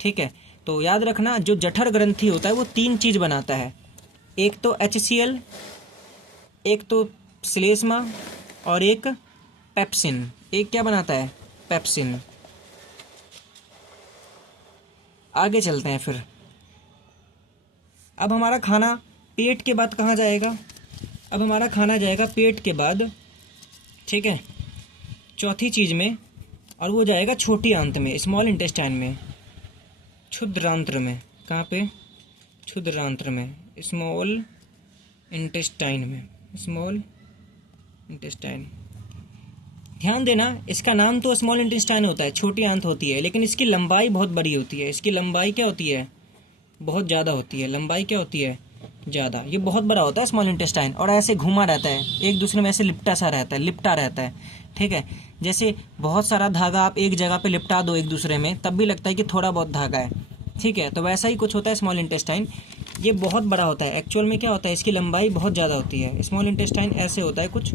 ठीक है, तो याद रखना, जो जठर ग्रंथि होता है वो 3 चीज़ बनाता है, एक तो HCl, एक तो श्लेष्मा और एक पेप्सिन। एक क्या बनाता है? पेप्सिन। आगे चलते हैं फिर। अब हमारा खाना पेट के बाद कहाँ जाएगा? अब हमारा खाना जाएगा पेट के बाद, ठीक है, चौथी चीज़ में, और वो जाएगा छोटी आंत में, स्मॉल इंटेस्टाइन में, क्षुद्रांत्र में। कहाँ पे? क्षुद्रांत्र में, स्मॉल इंटेस्टाइन में, स्मॉल इंटेस्टाइन। ध्यान देना, इसका नाम तो स्मॉल इंटेस्टाइन होता है, छोटी आंत होती है, लेकिन इसकी लंबाई बहुत बड़ी होती है। इसकी लंबाई क्या होती है? बहुत ज़्यादा होती है। लंबाई क्या होती है? ज़्यादा। ये बहुत बड़ा होता है स्मॉल इंटेस्टाइन, और ऐसे घुमा रहता है, एक दूसरे में ऐसे लिपटा रहता है। ठीक है, जैसे बहुत सारा धागा आप एक जगह पे लिपटा दो एक दूसरे में, तब भी लगता है कि थोड़ा बहुत धागा है। ठीक है, तो वैसा ही कुछ होता है स्मॉल इंटेस्टाइन। ये बहुत बड़ा होता है। एक्चुअल में क्या होता है? इसकी लंबाई बहुत ज़्यादा होती है। स्मॉल इंटेस्टाइन ऐसे होता है कुछ,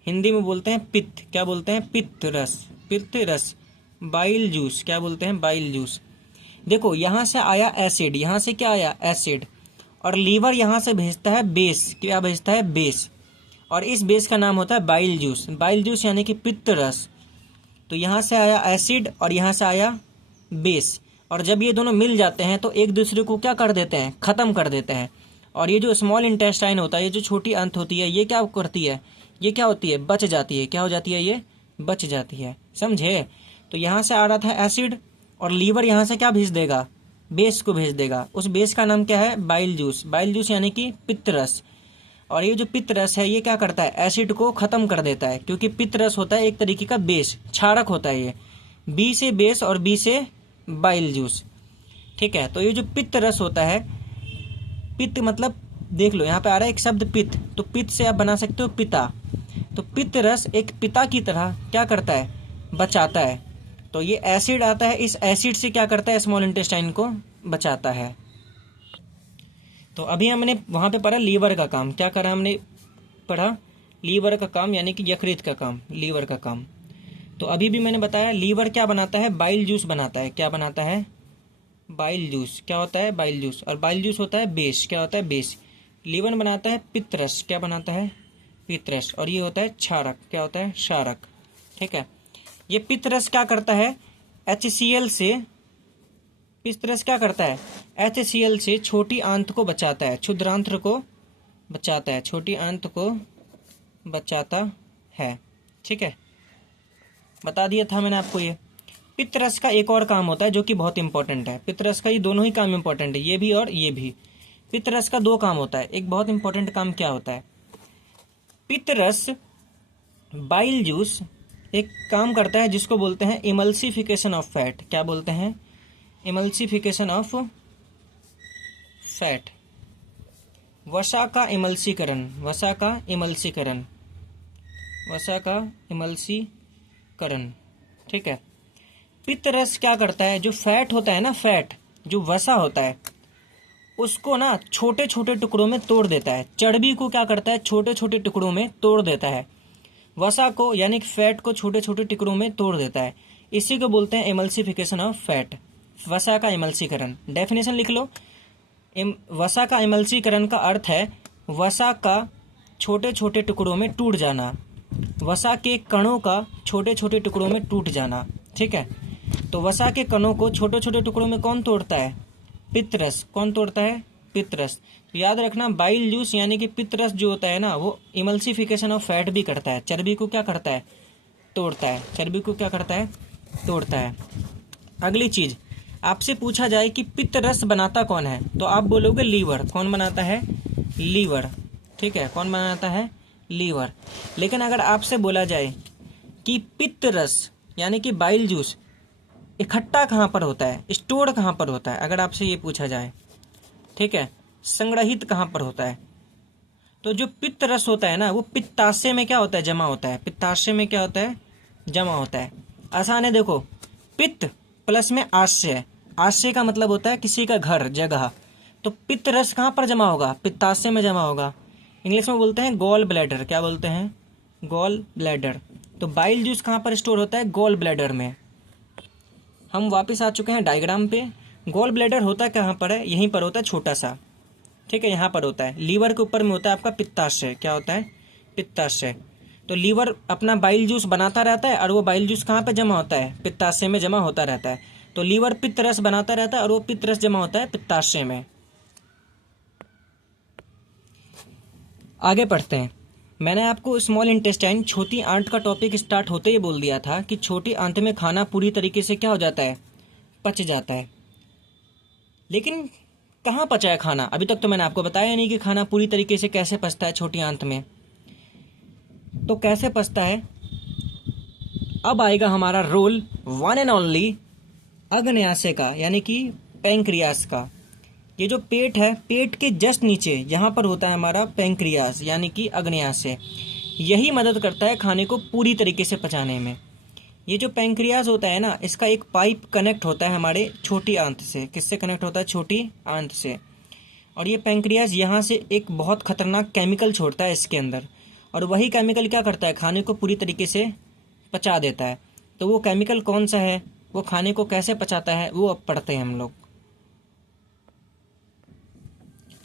हिंदी में बोलते हैं पित्त, क्या बोलते हैं, पित्त रस, पित्त रस। बाइल जूस, क्या बोलते हैं, बाइल जूस। देखो यहाँ से आया एसिड, यहाँ से क्या आया, एसिड, और लीवर यहाँ से भेजता है बेस, क्या भेजता है, बेस, और इस बेस का नाम होता है बाइल जूस। बाइल जूस यानी कि पित्त रस। तो यहाँ से आया एसिड और यहाँ से आया बेस, और जब ये दोनों मिल जाते हैं तो एक दूसरे को क्या कर देते हैं, ख़त्म कर देते हैं। और ये जो स्मॉल इंटेस्टाइन होता है, ये जो छोटी अंत होती है, ये क्या करती है, ये क्या होती है, बच जाती है। क्या हो जाती है, ये बच जाती है, समझे। तो यहाँ से आ रहा था एसिड, और लीवर यहाँ से क्या भेज देगा, बेस को भेज देगा। उस बेस का नाम क्या है, बाइल जूस। बाइल जूस यानी कि पित्त रस। और ये जो पित्त रस है, ये क्या करता है, एसिड को ख़त्म कर देता है, क्योंकि पित्त रस होता है एक तरीके का बेस, क्षारक होता है ये। बी से बेस और बी से बाइल जूस, ठीक है। तो ये जो पित्त रस होता है, पित्त मतलब देख लो यहाँ पे आ रहा है एक शब्द पित्त, तो पित्त से आप बना सकते हो पिता। तो पित्त रस एक पिता की तरह क्या करता है, बचाता है। तो ये एसिड आता है, इस एसिड से क्या करता है, स्मॉल इंटेस्टाइन को बचाता है। तो अभी हमने वहाँ पे पढ़ा लीवर का काम, क्या करा हमने, पढ़ा लीवर का काम यानी कि यकृत का काम, लीवर का काम। तो अभी भी मैंने बताया लीवर क्या बनाता है, बाइल जूस बनाता है। क्या बनाता है, बाइल जूस। क्या होता है, बाइल जूस। और बाइल जूस होता है बेस, क्या होता है, बेस। लीवर बनाता है पित्तरस, क्या बनाता है, पित्तरस। और ये होता है क्षारक, क्या होता है, क्षारक, ठीक है। ये पित्तरस क्या करता है, HCl से, पित्तरस क्या करता है, HCl से छोटी आंत को बचाता है, क्षुद्रांत्र को बचाता है, छोटी आंत को बचाता है, ठीक है। बता दिया था मैंने आपको। ये पित्तरस का एक और काम होता है जो कि बहुत इंपॉर्टेंट है। पित्तरस का ये दोनों ही काम इंपॉर्टेंट है, ये भी और ये भी। पित्तरस का दो काम होता है। एक बहुत इंपॉर्टेंट काम क्या होता है, पित्तरस बाइल जूस एक काम करता है जिसको बोलते हैं इमल्सिफिकेशन ऑफ फैट। क्या बोलते हैं, इमल्सिफिकेशन ऑफ फैट, वसा का इमल्सीकरण, वसा का इमल्सीकरण, वसा का इमल्सीकरण, ठीक है। पित्तरस क्या करता है, जो फैट होता है ना, फैट जो वसा होता है उसको ना छोटे छोटे टुकड़ों में तोड़ देता है। चर्बी को क्या करता है, छोटे छोटे टुकड़ों में तोड़ देता है। वसा को यानी कि फैट को छोटे छोटे टुकड़ों में तोड़ देता है। इसी को बोलते हैं इमल्सिफिकेशन ऑफ फैट, वसा का इमल्सीकरण। डेफिनेशन लिख लो, वसा का इमल्सीकरण का अर्थ है वसा का छोटे छोटे टुकड़ों में टूट जाना, वसा के कणों का छोटे छोटे टुकड़ों में टूट जाना, ठीक है। तो वसा के कणों को छोटे छोटे टुकड़ों में कौन तोड़ता है, पित्तरस। कौन तोड़ता है, पित्तरस। तो याद रखना बाइल जूस यानी कि पित्तरस जो होता है ना, वो इमल्सिफिकेशन ऑफ फैट भी करता है, चर्बी को क्या करता है, तोड़ता है, चर्बी को क्या करता है, तोड़ता है। अगली चीज, आपसे पूछा जाए कि पित्तरस बनाता कौन है, तो आप बोलोगे लीवर। कौन बनाता है, लीवर, ठीक है। कौन बनाता है, लीवर। लेकिन अगर आपसे बोला जाए कि पित्तरस यानी कि बाइल जूस इकट्ठा कहाँ पर होता है, स्टोर कहाँ पर होता है, अगर आपसे ये पूछा जाए, ठीक है, संग्रहित कहाँ पर होता है, तो जो पित्तरस होता है ना, वो पित्ताशय में क्या होता है, जमा होता है। पित्ताशय में क्या होता है, जमा होता है। आसान है, देखो, पित्त प्लस में आशय, आशय का मतलब होता है किसी का घर, जगह। तो पित्तरस कहाँ पर जमा होगा, पित्ताशय में जमा होगा। इंग्लिश में बोलते हैं गॉल ब्लैडर, क्या बोलते हैं, गॉल ब्लैडर। तो बाइल जूस कहाँ पर स्टोर होता है, गॉल ब्लैडर में। हम वापस आ चुके हैं डायग्राम पे। गॉल ब्लैडर होता कहाँ पर है, यहीं पर होता है, छोटा सा, ठीक है, यहाँ पर होता है। लीवर के ऊपर में होता है आपका पित्ताशय, क्या होता है, पित्ताशय। तो लीवर अपना बाइल जूस बनाता रहता है और वो बाइल जूस कहाँ पे जमा होता है, पित्ताशय में जमा होता रहता है। तो लीवर पित्तरस बनाता रहता है और वो पित्तरस जमा होता है पित्ताशय में। आगे पढ़ते हैं। मैंने आपको स्मॉल इंटेस्टाइन, छोटी आंत का टॉपिक स्टार्ट होते ही बोल दिया था कि छोटी आंत में खाना पूरी तरीके से क्या हो जाता है, पच जाता है। लेकिन कहाँ पचा है खाना, अभी तक तो मैंने आपको बताया नहीं कि खाना पूरी तरीके से कैसे पचता है छोटी आंत में। तो कैसे पचता है, अब आएगा हमारा रोल, वन एंड ओनली अग्न्याशय का, यानी कि पैंक्रियास का। ये जो पेट है, पेट के जस्ट नीचे यहाँ पर होता है हमारा पैंक्रियास यानी कि अग्न्याशय। यही मदद करता है खाने को पूरी तरीके से पचाने में। ये जो पैंक्रियास होता है ना, इसका एक पाइप कनेक्ट होता है हमारे छोटी आंत से। किससे कनेक्ट होता है, छोटी आंत से। और ये पैंक्रियास यहाँ से एक बहुत खतरनाक केमिकल छोड़ता है इसके अंदर, और वही केमिकल क्या करता है, खाने को पूरी तरीके से पचा देता है। तो वो केमिकल कौन सा है, वो खाने को कैसे पचाता है, वो अब पढ़ते हैं हम लोग।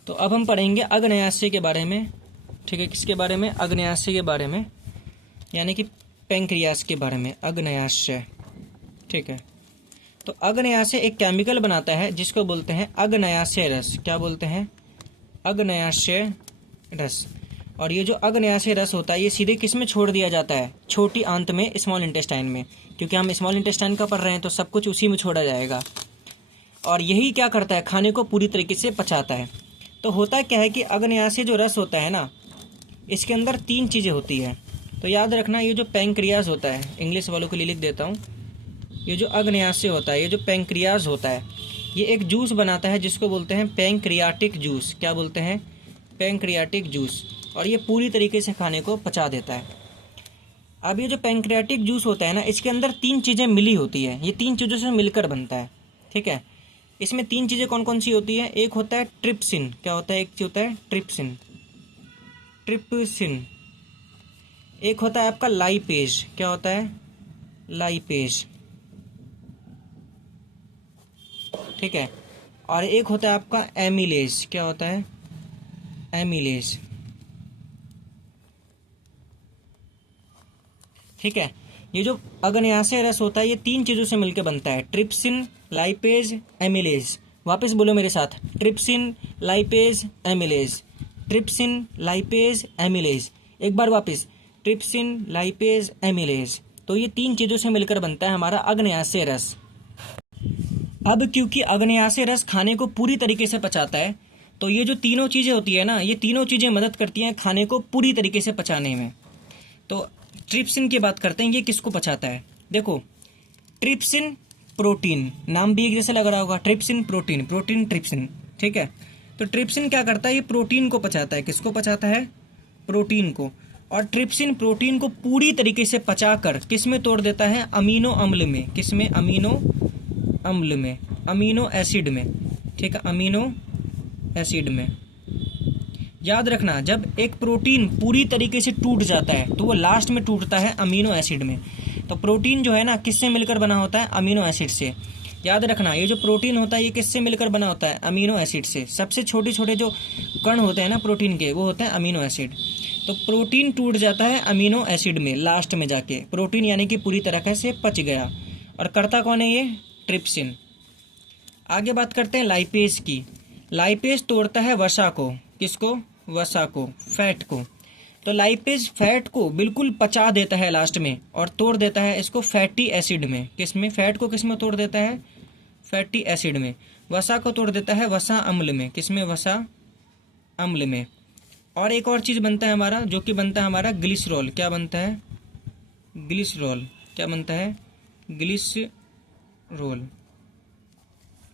तो अब हम पढ़ेंगे अग्न्याशय के बारे में, ठीक है। किसके बारे में, अग्न्याशय के बारे में, यानी कि पैंक्रियास के बारे में, अग्न्याशय, ठीक है। तो अग्न्याशय एक केमिकल बनाता है जिसको बोलते हैं अग्न्याशय रस। क्या बोलते हैं, अग्न्याशय रस। और ये जो अग्न्याशय रस होता है ये सीधे किस में छोड़ दिया जाता है, छोटी आंत में, स्मॉल इंटेस्टाइन में, क्योंकि हम स्मॉल इंटेस्टाइन का पढ़ रहे हैं तो सब कुछ उसी में छोड़ा जाएगा। और यही क्या करता है, खाने को पूरी तरीके से पचाता है। तो होता क्या है कि अग्न्याशय जो रस होता है ना, इसके अंदर 3 चीज़ें होती है। तो याद रखना, ये जो पैंक्रियाज होता है, इंग्लिश वालों के लिए लिख देता हूँ, ये जो अग्न्याशय होता है, ये जो पैंक्रियाज होता है, ये एक जूस बनाता है जिसको बोलते हैं पैंक्रियाटिक जूस। क्या बोलते हैं, पैंक्रियाटिक जूस। और ये पूरी तरीके से खाने को पचा देता है। अब ये जो पैंक्रियाटिक जूस होता है ना, इसके अंदर 3 चीज़ें मिली होती है, ये 3 चीज़ों से मिलकर बनता है, ठीक है। इसमें 3 चीज़ें कौन कौन सी होती है, एक होता है ट्रिप्सिन। क्या होता है, एक होता है ट्रिप्सिन, ट्रिप्सिन। एक होता है आपका लाइपेज। क्या होता है, लाइपेज, ठीक है। और एक होता है आपका एमिलेज। क्या होता है, एमिलेज, ठीक है। ये जो अग्न्याशय रस होता है ये 3 चीज़ों से मिलकर बनता है, ट्रिप्सिन, लाइपेज, एमिलेज। वापस बोलो मेरे साथ, trypsin, lipase, amylase, trypsin, lipase, amylase. एक बार वापस, ट्रिप्सिन, लाइपेज, एमिलेज। तो ये 3 चीज़ों से मिलकर बनता है हमारा अग्न्याशय रस। अब क्योंकि अग्न्याशय रस खाने को पूरी तरीके से पचाता है, तो ये जो तीनों चीज़ें होती है ना, ये तीनों चीज़ें मदद करती हैं खाने को पूरी तरीके से पचाने में। तो ट्रिप्सिन की बात करते हैं, ये किसको पचाता है। देखो, ट्रिप्सिन प्रोटीन, नाम भी एक जैसे लग रहा होगा, ट्रिप्सिन प्रोटीन, प्रोटीन ट्रिप्सिन, ठीक है। तो ट्रिप्सिन क्या करता है, ये प्रोटीन को पचाता है। किसको पचाता है, प्रोटीन को। और ट्रिप्सिन प्रोटीन को पूरी तरीके से पचाकर किस में तोड़ देता है, अमीनो अम्ल में। किस में, अमीनो अम्ल में, अमीनो एसिड में, ठीक है, अमीनो एसिड में। याद रखना, जब एक प्रोटीन पूरी तरीके से टूट जाता है तो वो लास्ट में टूटता है अमीनो एसिड में। तो प्रोटीन जो है ना, किससे मिलकर बना होता है, अमीनो एसिड से। याद रखना, ये जो प्रोटीन होता है ये किससे मिलकर बना होता है, अमीनो एसिड से। सबसे छोटे छोटे जो कण होते हैं ना प्रोटीन के, वो होते हैं अमीनो एसिड। तो प्रोटीन टूट जाता है अमीनो एसिड में लास्ट में जाके, प्रोटीन यानी कि पूरी तरह से पच गया। और करता कौन है, ये ट्रिप्सिन। आगे बात करते हैं लाइपेज की। लाइपेज तोड़ता है वसा को। किसको, वसा को, फैट को। तो लाइपेज फैट को बिल्कुल पचा देता है लास्ट में, और तोड़ देता है इसको फैटी एसिड में। किस में, फैट को किस में तोड़ देता है, फैटी एसिड में। वसा को तोड़ देता है वसा अम्ल में। किस में, वसा अम्ल में। और एक और चीज़ बनता है हमारा, जो कि बनता है हमारा ग्लिसरॉल। क्या बनता है, ग्लिसरॉल। क्या बनता है, ग्लिसरॉल,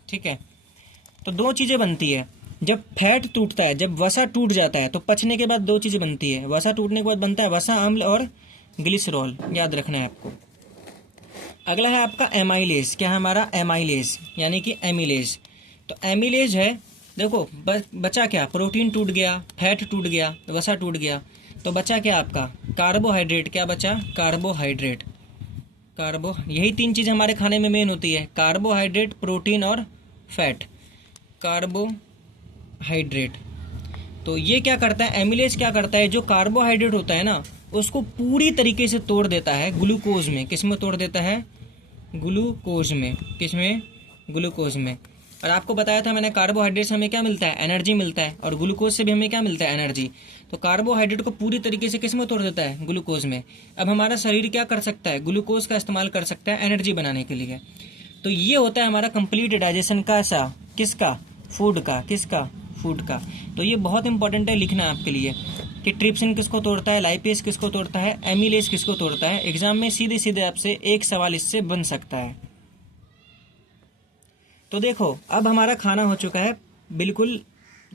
ठीक है। तो 2 चीज़ें बनती है जब फैट टूटता है, जब वसा टूट जाता है तो पचने के बाद 2 चीज़ें बनती है। वसा टूटने के बाद बनता है वसा अम्ल और ग्लिसरॉल। याद रखना है आपको। अगला है आपका एमाइलेज। क्या है हमारा, एमाइलेज, यानी कि एमिलेज। तो एमिलेज है, देखो बचा क्या, प्रोटीन टूट गया, फैट टूट गया, वसा टूट गया, तो बचा क्या आपका, कार्बोहाइड्रेट। क्या बचा, कार्बोहाइड्रेट। यही 3 चीज़ हमारे खाने में मेन होती है, कार्बोहाइड्रेट, प्रोटीन और फैट। कार्बोहाइड्रेट। तो ये क्या करता है, एमिलेज क्या करता है, जो कार्बोहाइड्रेट होता है ना, उसको पूरी तरीके से तोड़ देता है ग्लूकोज में। किस में तोड़ देता है, ग्लूकोज में। किस में, ग्लूकोज में। और आपको बताया था मैंने, कार्बोहाइड्रेट से हमें क्या मिलता है, एनर्जी मिलता है, और ग्लूकोज से भी हमें क्या मिलता है, एनर्जी। तो कार्बोहाइड्रेट को पूरी तरीके से किस में तोड़ देता है, ग्लूकोज में। अब हमारा शरीर क्या कर सकता है, ग्लूकोज का इस्तेमाल कर सकता है एनर्जी बनाने के लिए। तो ये होता है हमारा कंप्लीट डाइजेशन का ऐसा, किसका, फूड का। किसका, फूड का। तो ये बहुत इंपॉर्टेंट है लिखना आपके लिए कि ट्रिप्सिन किसको तोड़ता है, लाइपेज किसको तोड़ता है, एमिलेज किसको तोड़ता है। एग्जाम में सीधे सीधे आपसे एक सवाल इससे बन सकता है। तो देखो, अब हमारा खाना हो चुका है बिल्कुल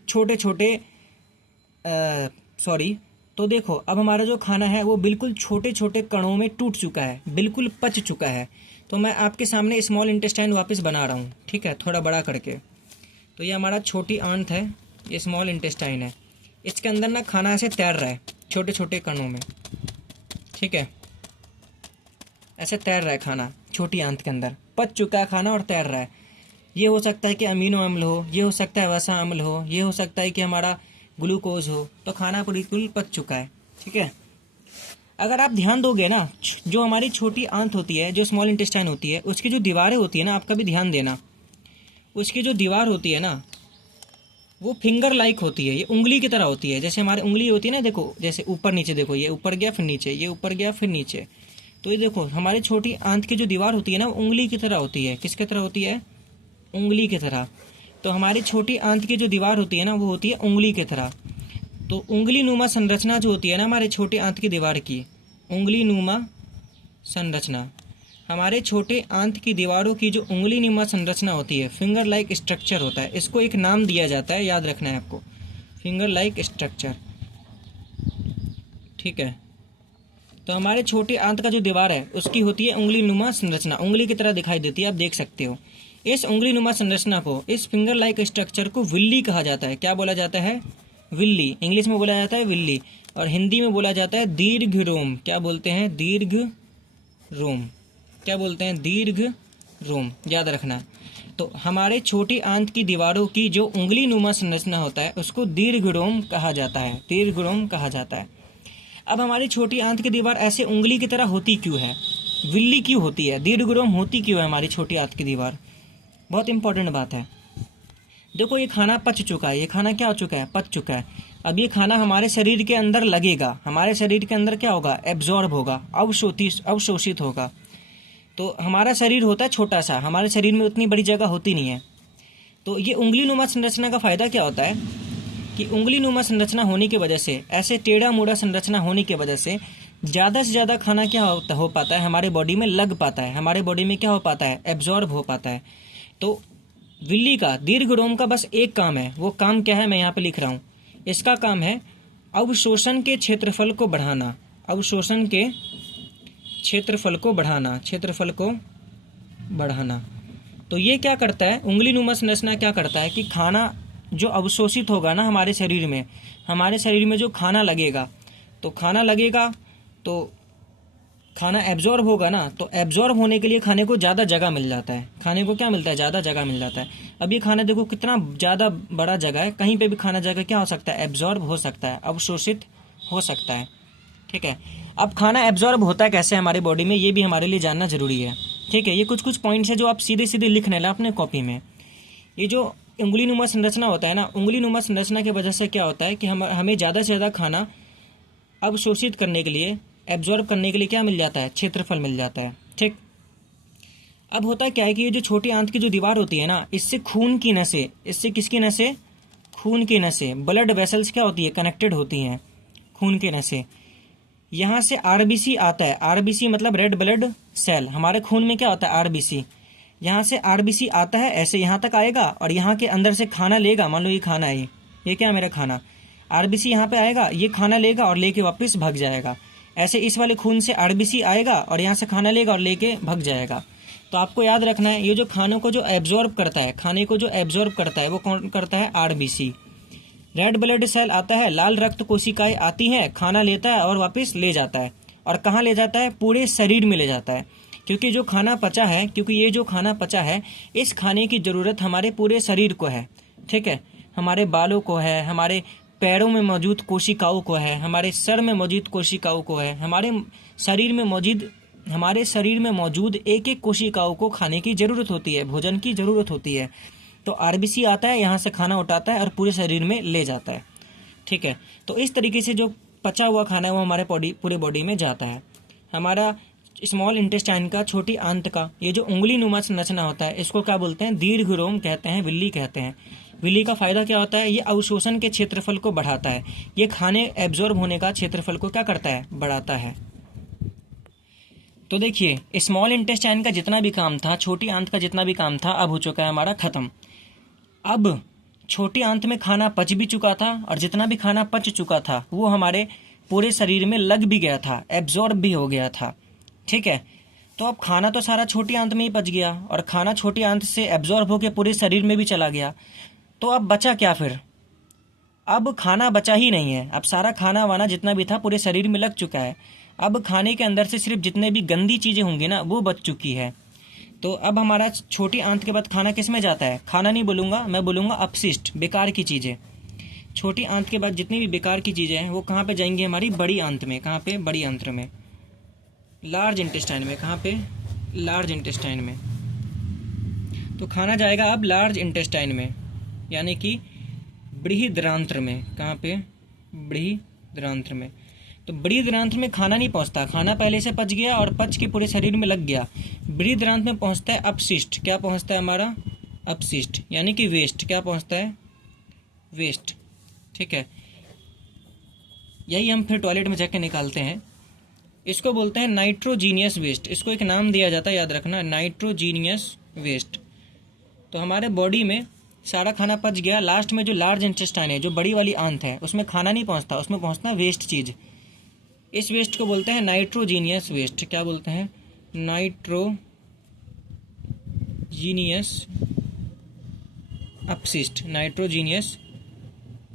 छोटे छोटे, तो देखो अब हमारा जो खाना है वो बिल्कुल छोटे छोटे कणों में टूट चुका है, बिल्कुल पच चुका है। तो मैं आपके सामने स्मॉल इंटेस्टाइन वापस बना रहा हूँ, ठीक है, थोड़ा बड़ा करके। तो ये हमारा छोटी आंत है, ये स्मॉल इंटेस्टाइन है, इसके अंदर ना खाना ऐसे तैर रहा है, छोटे छोटे कणों में, ठीक है। ऐसे तैर रहा है खाना छोटी आंत के अंदर, पच चुका है खाना और तैर रहा है। ये हो सकता है कि अमीनो अम्ल हो, ये हो सकता है वसा अम्ल हो, ये हो सकता है कि हमारा ग्लूकोज हो, तो खाना बिल्कुल पच चुका है, ठीक है। अगर आप ध्यान दोगे ना, जो हमारी छोटी आंत होती है, जो स्मॉल इंटेस्टाइन होती है, उसकी जो दीवारें होती है ना, आपका भी ध्यान देना, उसकी जो दीवार होती है ना, वो फिंगर लाइक होती है, ये उंगली की तरह होती है। जैसे हमारी उंगली होती है ना, देखो जैसे ऊपर नीचे, देखो ये ऊपर गया फिर नीचे, ये ऊपर गया फिर नीचे, तो ये देखो हमारी छोटी आंत की जो दीवार होती है ना, वो उंगली की तरह होती है। किसकी तरह होती है? उंगली की तरह। तो हमारी छोटी आंत की जो दीवार होती है ना, वो होती है उंगली की तरह। तो उंगली नुमा संरचना जो होती है ना हमारे छोटे आंत की दीवार की, उंगली नुमा संरचना, हमारे छोटे आंत की दीवारों की जो उंगली नुमा संरचना होती है, फिंगर लाइक स्ट्रक्चर होता है, इसको एक नाम दिया जाता है, याद रखना है आपको, फिंगर लाइक स्ट्रक्चर, ठीक है। तो हमारे छोटे आंत का जो दीवार है उसकी होती है उंगली नुमा संरचना, उंगली की तरह दिखाई देती है, आप देख सकते हो। इस उंगली नुमा संरचना को, इस फिंगर लाइक स्ट्रक्चर को विल्ली कहा जाता है। क्या बोला जाता है? विल्ली। इंग्लिश में बोला जाता है विल्ली, और हिंदी में बोला जाता है दीर्घ रोम। क्या बोलते हैं? दीर्घ रोम। क्या बोलते हैं? दीर्घ रोम, याद रखना। तो हमारे छोटी आंत की दीवारों की जो उंगली नुमा संरचना होता है उसको दीर्घ रोम कहा जाता है, दीर्घ रोम कहा जाता है। अब हमारी छोटी आंत की दीवार ऐसे उंगली की तरह होती क्यों है, विल्ली क्यों होती है, दीर्घ रोम होती क्यों है हमारी छोटी आंत की दीवार? बहुत इंपॉर्टेंट बात है। देखो ये खाना पच चुका है, ये खाना क्या हो चुका है? पच चुका है। अब ये खाना हमारे शरीर के अंदर लगेगा, हमारे शरीर के अंदर क्या होगा? एब्जॉर्ब होगा, अवशोषित होगा। तो हमारा शरीर होता है छोटा सा, हमारे शरीर में उतनी बड़ी जगह होती नहीं है। तो ये उंगली नुमा संरचना का फ़ायदा क्या होता है कि उंगली नुमा संरचना होने की वजह से, ऐसे टेढ़ा मोड़ा संरचना होने की वजह से ज़्यादा से ज़्यादा खाना क्या हो पाता है, हमारे बॉडी में लग पाता है, हमारे बॉडी में क्या हो पाता है? एब्जॉर्ब हो पाता है। तो विल्ली का, दीर्घ रोम का बस एक काम है, वो काम क्या है मैं यहाँ पे लिख रहा हूँ। इसका काम है अवशोषण के क्षेत्रफल को बढ़ाना, अवशोषण के क्षेत्रफल को बढ़ाना, क्षेत्रफल को बढ़ाना। तो ये क्या करता है, उंगली नुमा संरचना क्या करता है कि खाना जो अवशोषित होगा ना हमारे शरीर में, हमारे शरीर में जो खाना लगेगा, तो खाना लगेगा तो खाना एब्जॉर्ब होगा ना, तो एब्जॉर्ब होने के लिए खाने को ज़्यादा जगह मिल जाता है। खाने को क्या मिलता है? ज़्यादा जगह मिल जाता है। अब ये खाना देखो कितना ज़्यादा बड़ा जगह है, कहीं पे भी खाना जगह क्या हो सकता है? एब्जॉर्ब हो सकता है, अवशोषित हो सकता है, ठीक है। अब खाना एब्जॉर्ब होता है कैसे हमारी बॉडी में, ये भी हमारे लिए जानना जरूरी है, ठीक है। ये कुछ कुछ पॉइंट्स है जो आप सीधे सीधे लिख लेना अपने कॉपी में। ये जो उंगली नुमा संरचना होता है ना, उंगली नुमा संरचना की वजह से क्या होता है कि हमें ज़्यादा से ज़्यादा खाना अवशोषित करने के लिए, एब्जॉर्ब करने के लिए क्या मिल जाता है? क्षेत्रफल मिल जाता है, ठीक। अब होता क्या है कि ये जो छोटी आंत की जो दीवार होती है ना, इससे खून की नसें, इससे किसकी नसें? खून की नसें, ब्लड वेसल्स क्या होती है? कनेक्टेड होती हैं, खून की नसें। यहाँ से आरबीसी आता है, आरबीसी मतलब रेड ब्लड सेल, हमारे खून में क्या होता है? आरबीसी। यहाँ से आरबीसी आता है, ऐसे यहाँ तक आएगा और यहाँ के अंदर से खाना लेगा। मान लो ये खाना है, ये क्या है? मेरा खाना। आरबीसी यहाँ पे आएगा, ये खाना लेगा और लेके वापस भाग जाएगा। ऐसे इस वाले खून से आरबीसी आएगा और यहाँ से खाना लेगा और लेके भाग जाएगा। तो आपको याद रखना है, ये जो खानों को जो एब्जॉर्ब करता है, खाने को जो एब्जॉर्ब करता है वो कौन करता है? आरबीसी। रेड ब्लड सेल आता है, लाल रक्त कोशिकाएं आती हैं, खाना लेता है और वापस ले जाता है। और कहाँ ले जाता है? पूरे शरीर में ले जाता है। क्योंकि जो खाना पचा है, क्योंकि ये जो खाना पचा है, इस खाने की ज़रूरत हमारे पूरे शरीर को है, ठीक है। हमारे बालों को है, हमारे पैरों में मौजूद कोशिकाओं को है, हमारे सर में मौजूद कोशिकाओं को है, हमारे शरीर में मौजूद एक एक कोशिकाओं को खाने की ज़रूरत होती है, भोजन की ज़रूरत होती है। तो आरबीसी आता है, यहाँ से खाना उठाता है और पूरे शरीर में ले जाता है, ठीक है। तो इस तरीके से जो पचा हुआ खाना है वो हमारे पूरे बॉडी में जाता है। हमारा स्मॉल इंटेस्टाइन का, छोटी आंत का, ये जो उंगली नुमा संरचना होता है, इसको क्या बोलते हैं? दीर्घ रोम कहते हैं, विल्ली कहते हैं। विल्ली का फायदा क्या होता है? ये अवशोषण के क्षेत्रफल को बढ़ाता है। ये खाने एब्जॉर्ब होने का क्षेत्रफल को क्या करता है? बढ़ाता है। तो देखिए, स्मॉल इंटेस्टाइन का जितना भी काम था, छोटी आंत का जितना भी काम था, अब हो चुका है हमारा खत्म। अब छोटी आंत में खाना पच भी चुका था और जितना भी खाना पच चुका था वो हमारे पूरे शरीर में लग भी गया था, एब्जॉर्ब भी हो गया था, ठीक है। तो अब खाना तो सारा छोटी आंत में ही पच गया और खाना छोटी आंत से एब्जॉर्ब होकर पूरे शरीर में भी चला गया। तो अब बचा क्या फिर? अब खाना बचा ही नहीं है, अब सारा खाना वाना जितना भी था पूरे शरीर में लग चुका है। अब खाने के अंदर से सिर्फ जितने भी गंदी चीज़ें होंगी ना वो बच चुकी है। तो अब हमारा छोटी आंत के बाद खाना किस में जाता है? खाना नहीं बोलूँगा, मैं बोलूँगा अपशिष्ट, बेकार की चीज़ें। छोटी आंत के बाद जितनी भी बेकार की चीज़ें हैं वो कहाँ पे जाएंगी? हमारी बड़ी आंत में। कहाँ पे? बड़ी आंत में, लार्ज इंटेस्टाइन में। कहाँ पे? लार्ज इंटेस्टाइन में। तो खाना जाएगा अब लार्ज इंटेस्टाइन में, यानी कि बृहदान्त्र में। कहाँ पे? बृहदान्त्र में। तो बृहदान्त्र में खाना नहीं पहुँचता, खाना पहले से पच गया और पच के पूरे शरीर में लग गया। बृहदान्त्र में पहुँचता है अपशिष्ट। क्या पहुँचता है हमारा? अपशिष्ट, यानी कि वेस्ट। क्या पहुँचता है? वेस्ट। ठीक है, यही हम फिर टॉयलेट में जाके निकालते हैं। इसको बोलते हैं नाइट्रोजीनियस वेस्ट। इसको एक नाम दिया जाता है, याद रखना, नाइट्रोजीनियस वेस्ट। तो हमारे बॉडी में सारा खाना पच गया, लास्ट में जो लार्ज इंटेस्टाइन है, जो बड़ी वाली आंत है, उसमें खाना नहीं पहुंचता, उसमें पहुंचता है वेस्ट चीज़। इस वेस्ट को बोलते हैं नाइट्रोजीनियस वेस्ट। क्या बोलते हैं? नाइट्रोजीनियस अपशिष्ट, नाइट्रोजीनियस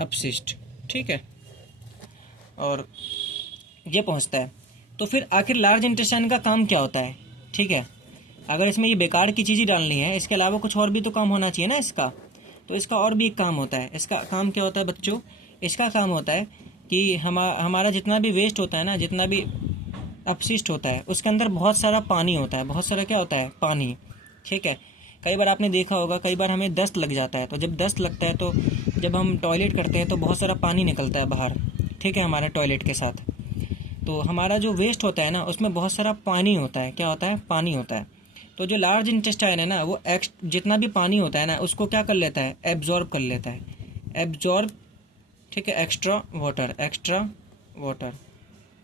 अपशिष्ट। ठीक है, और ये पहुंचता है। तो फिर आखिर लार्ज इंटेस्टाइन का काम क्या होता है? ठीक है, अगर इसमें ये बेकार की चीज़ ही डालनी है, इसके अलावा कुछ और भी तो काम होना चाहिए ना इसका। तो इसका और भी एक काम होता है। इसका काम क्या होता है बच्चों? इसका काम होता है कि हमारा जितना भी वेस्ट होता है ना, जितना भी अपशिष्ट होता है, उसके अंदर बहुत सारा पानी होता है। बहुत सारा क्या होता है? पानी। ठीक है, कई बार आपने देखा होगा, कई बार हमें दस्त लग जाता है। तो जब दस्त लगता है तो जब हम टॉयलेट करते हैं तो बहुत सारा पानी निकलता है बाहर। ठीक है, हमारे टॉयलेट के साथ। तो हमारा जो वेस्ट होता है ना, उसमें बहुत सारा पानी होता है। क्या होता है? पानी होता है। तो जो लार्ज इंटेस्टाइन है ना, वो जितना भी पानी होता है ना, उसको क्या कर लेता है? एब्जॉर्ब कर लेता है। एब्जॉर्ब, ठीक है, एक्स्ट्रा वाटर, एक्स्ट्रा वाटर।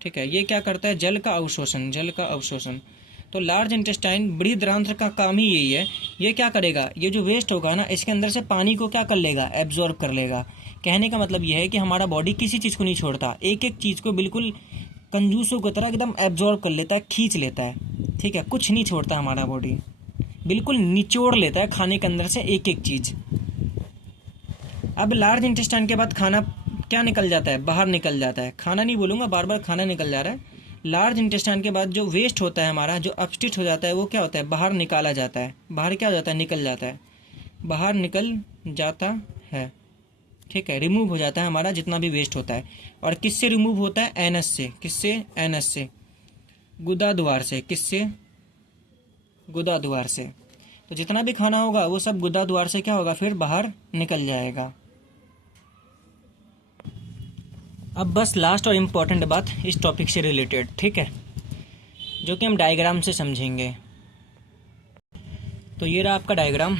ठीक है, ये क्या करता है? जल का अवशोषण, जल का अवशोषण। तो लार्ज इंटेस्टाइन, बृहदान्त्र का काम ही यही है। ये क्या करेगा? ये जो वेस्ट होगा ना, इसके अंदर से पानी को क्या कर लेगा? एब्जॉर्ब कर लेगा। कहने का मतलब ये है कि हमारा बॉडी किसी चीज़ को नहीं छोड़ता, एक एक चीज़ को बिल्कुल कंजूसों की तरह एकदम एब्जॉर्ब कर लेता है, खींच लेता है। ठीक है, कुछ नहीं छोड़ता हमारा बॉडी, बिल्कुल निचोड़ लेता है खाने के अंदर से एक एक चीज़। अब लार्ज इंटेस्टाइन के बाद खाना क्या निकल जाता है? बाहर निकल जाता है। खाना नहीं बोलूँगा, बार बार खाना निकल जा रहा है। लार्ज इंटेस्टाइन के बाद जो वेस्ट होता है हमारा, जो अपशिष्ट हो जाता है, वो क्या होता है? बाहर निकाला जाता है। बाहर क्या हो जाता है? निकल जाता है। बाहर निकल जाता है। ठीक है, रिमूव हो जाता है हमारा जितना भी वेस्ट होता है। और किससे रिमूव होता है? एनस से। किससे? एनस से, गुदा द्वार से। किससे? गुदा द्वार से। तो जितना भी खाना होगा वो सब गुदा द्वार से क्या होगा? फिर बाहर निकल जाएगा। अब बस लास्ट और इम्पॉर्टेंट बात इस टॉपिक से रिलेटेड, ठीक है, जो कि हम डायग्राम से समझेंगे। तो ये रहा आपका डायग्राम।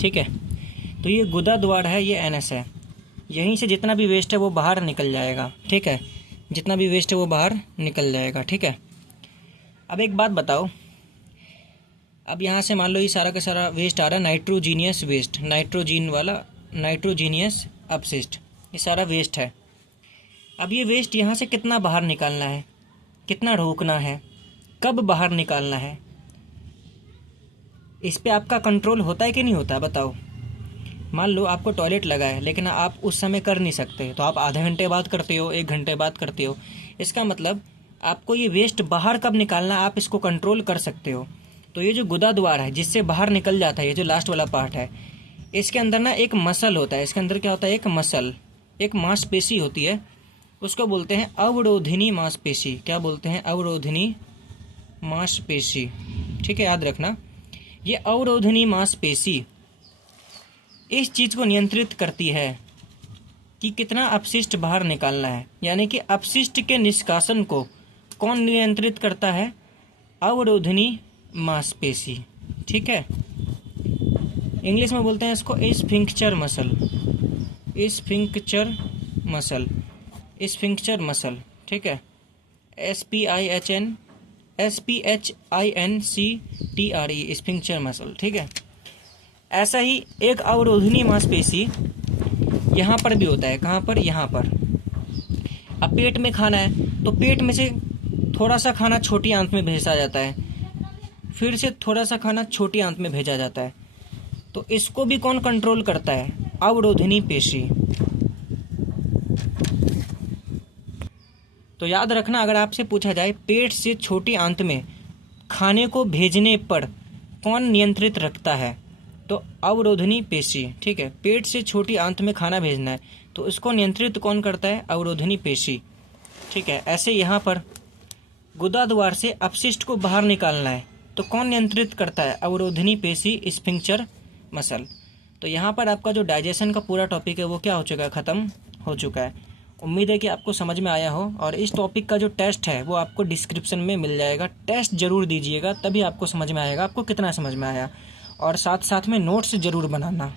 ठीक है, तो ये गुदा द्वार है, ये एनएस है। यहीं से जितना भी वेस्ट है वो बाहर निकल जाएगा। ठीक है, जितना भी वेस्ट है वो बाहर निकल जाएगा। ठीक है, अब एक बात बताओ, अब यहाँ से मान लो ये सारा का सारा वेस्ट आ रहा है, नाइट्रोजीनियस वेस्ट, नाइट्रोजीन वाला, नाइट्रोजीनियस अपशिष्ट, ये सारा वेस्ट है। अब ये वेस्ट यहाँ से कितना बाहर निकालना है, कितना रोकना है, कब बाहर निकालना है, इस पे आपका कंट्रोल होता है कि नहीं होता? बताओ। मान लो आपको टॉयलेट लगा है, लेकिन आप उस समय कर नहीं सकते, तो आप आधे घंटे बाद करते हो, 1 घंटे बाद करते हो। इसका मतलब आपको ये वेस्ट बाहर कब निकालना है, आप इसको कंट्रोल कर सकते हो। तो ये जो गुदा द्वार है जिससे बाहर निकल जाता है, ये जो लास्ट वाला पार्ट है, इसके अंदर ना एक मसल होता है। इसके अंदर क्या होता है? एक मसल, एक मांसपेशी होती है, उसको बोलते हैं अवरोधिनी मांसपेशी। क्या बोलते हैं? अवरोधिनी मांसपेशी। ठीक है, याद रखना, ये अवरोधिनी मांसपेशी इस चीज़ को नियंत्रित करती है कि कितना अपशिष्ट बाहर निकालना है। यानी कि अपशिष्ट के निष्कासन को कौन नियंत्रित करता है? अवरोधिनी मांसपेशी। ठीक है, इंग्लिश में बोलते हैं इसको स्फिंक्चर मसल, स्फिंक्चर मसल, स्फिंक्चर मसल। ठीक है, SPHINCTRE, स्फिंक्चर मसल। ठीक है, ऐसा ही एक अवरोधिनी मांसपेशी यहाँ पर भी होता है। कहाँ पर? यहाँ पर। अब पेट में खाना है तो पेट में से थोड़ा सा खाना छोटी आंत में भेजा जाता है, फिर से थोड़ा सा खाना छोटी आंत में भेजा जाता है। तो इसको भी कौन कंट्रोल करता है? अवरोधिनी पेशी। तो याद रखना, अगर आपसे पूछा जाए पेट से छोटी आंत में खाने को भेजने पर कौन नियंत्रित रखता है, तो अवरोधनी पेशी। ठीक है, पेट से छोटी आंत में खाना भेजना है तो इसको नियंत्रित कौन करता है, अवरोधनी पेशी। ठीक है, ऐसे यहाँ पर गुदा द्वार से अपशिष्ट को बाहर निकालना है तो कौन नियंत्रित करता है, अवरोधनी पेशी, स्फिंक्टर मसल। तो यहाँ पर आपका जो डाइजेशन का पूरा टॉपिक है वो क्या हो चुका है, ख़त्म हो चुका है। उम्मीद है कि आपको समझ में आया हो, और इस टॉपिक का जो टेस्ट है वो आपको डिस्क्रिप्शन में मिल जाएगा। टेस्ट जरूर दीजिएगा, तभी आपको समझ में आएगा आपको कितना समझ में आया, और साथ साथ में नोट्स ज़रूर बनाना।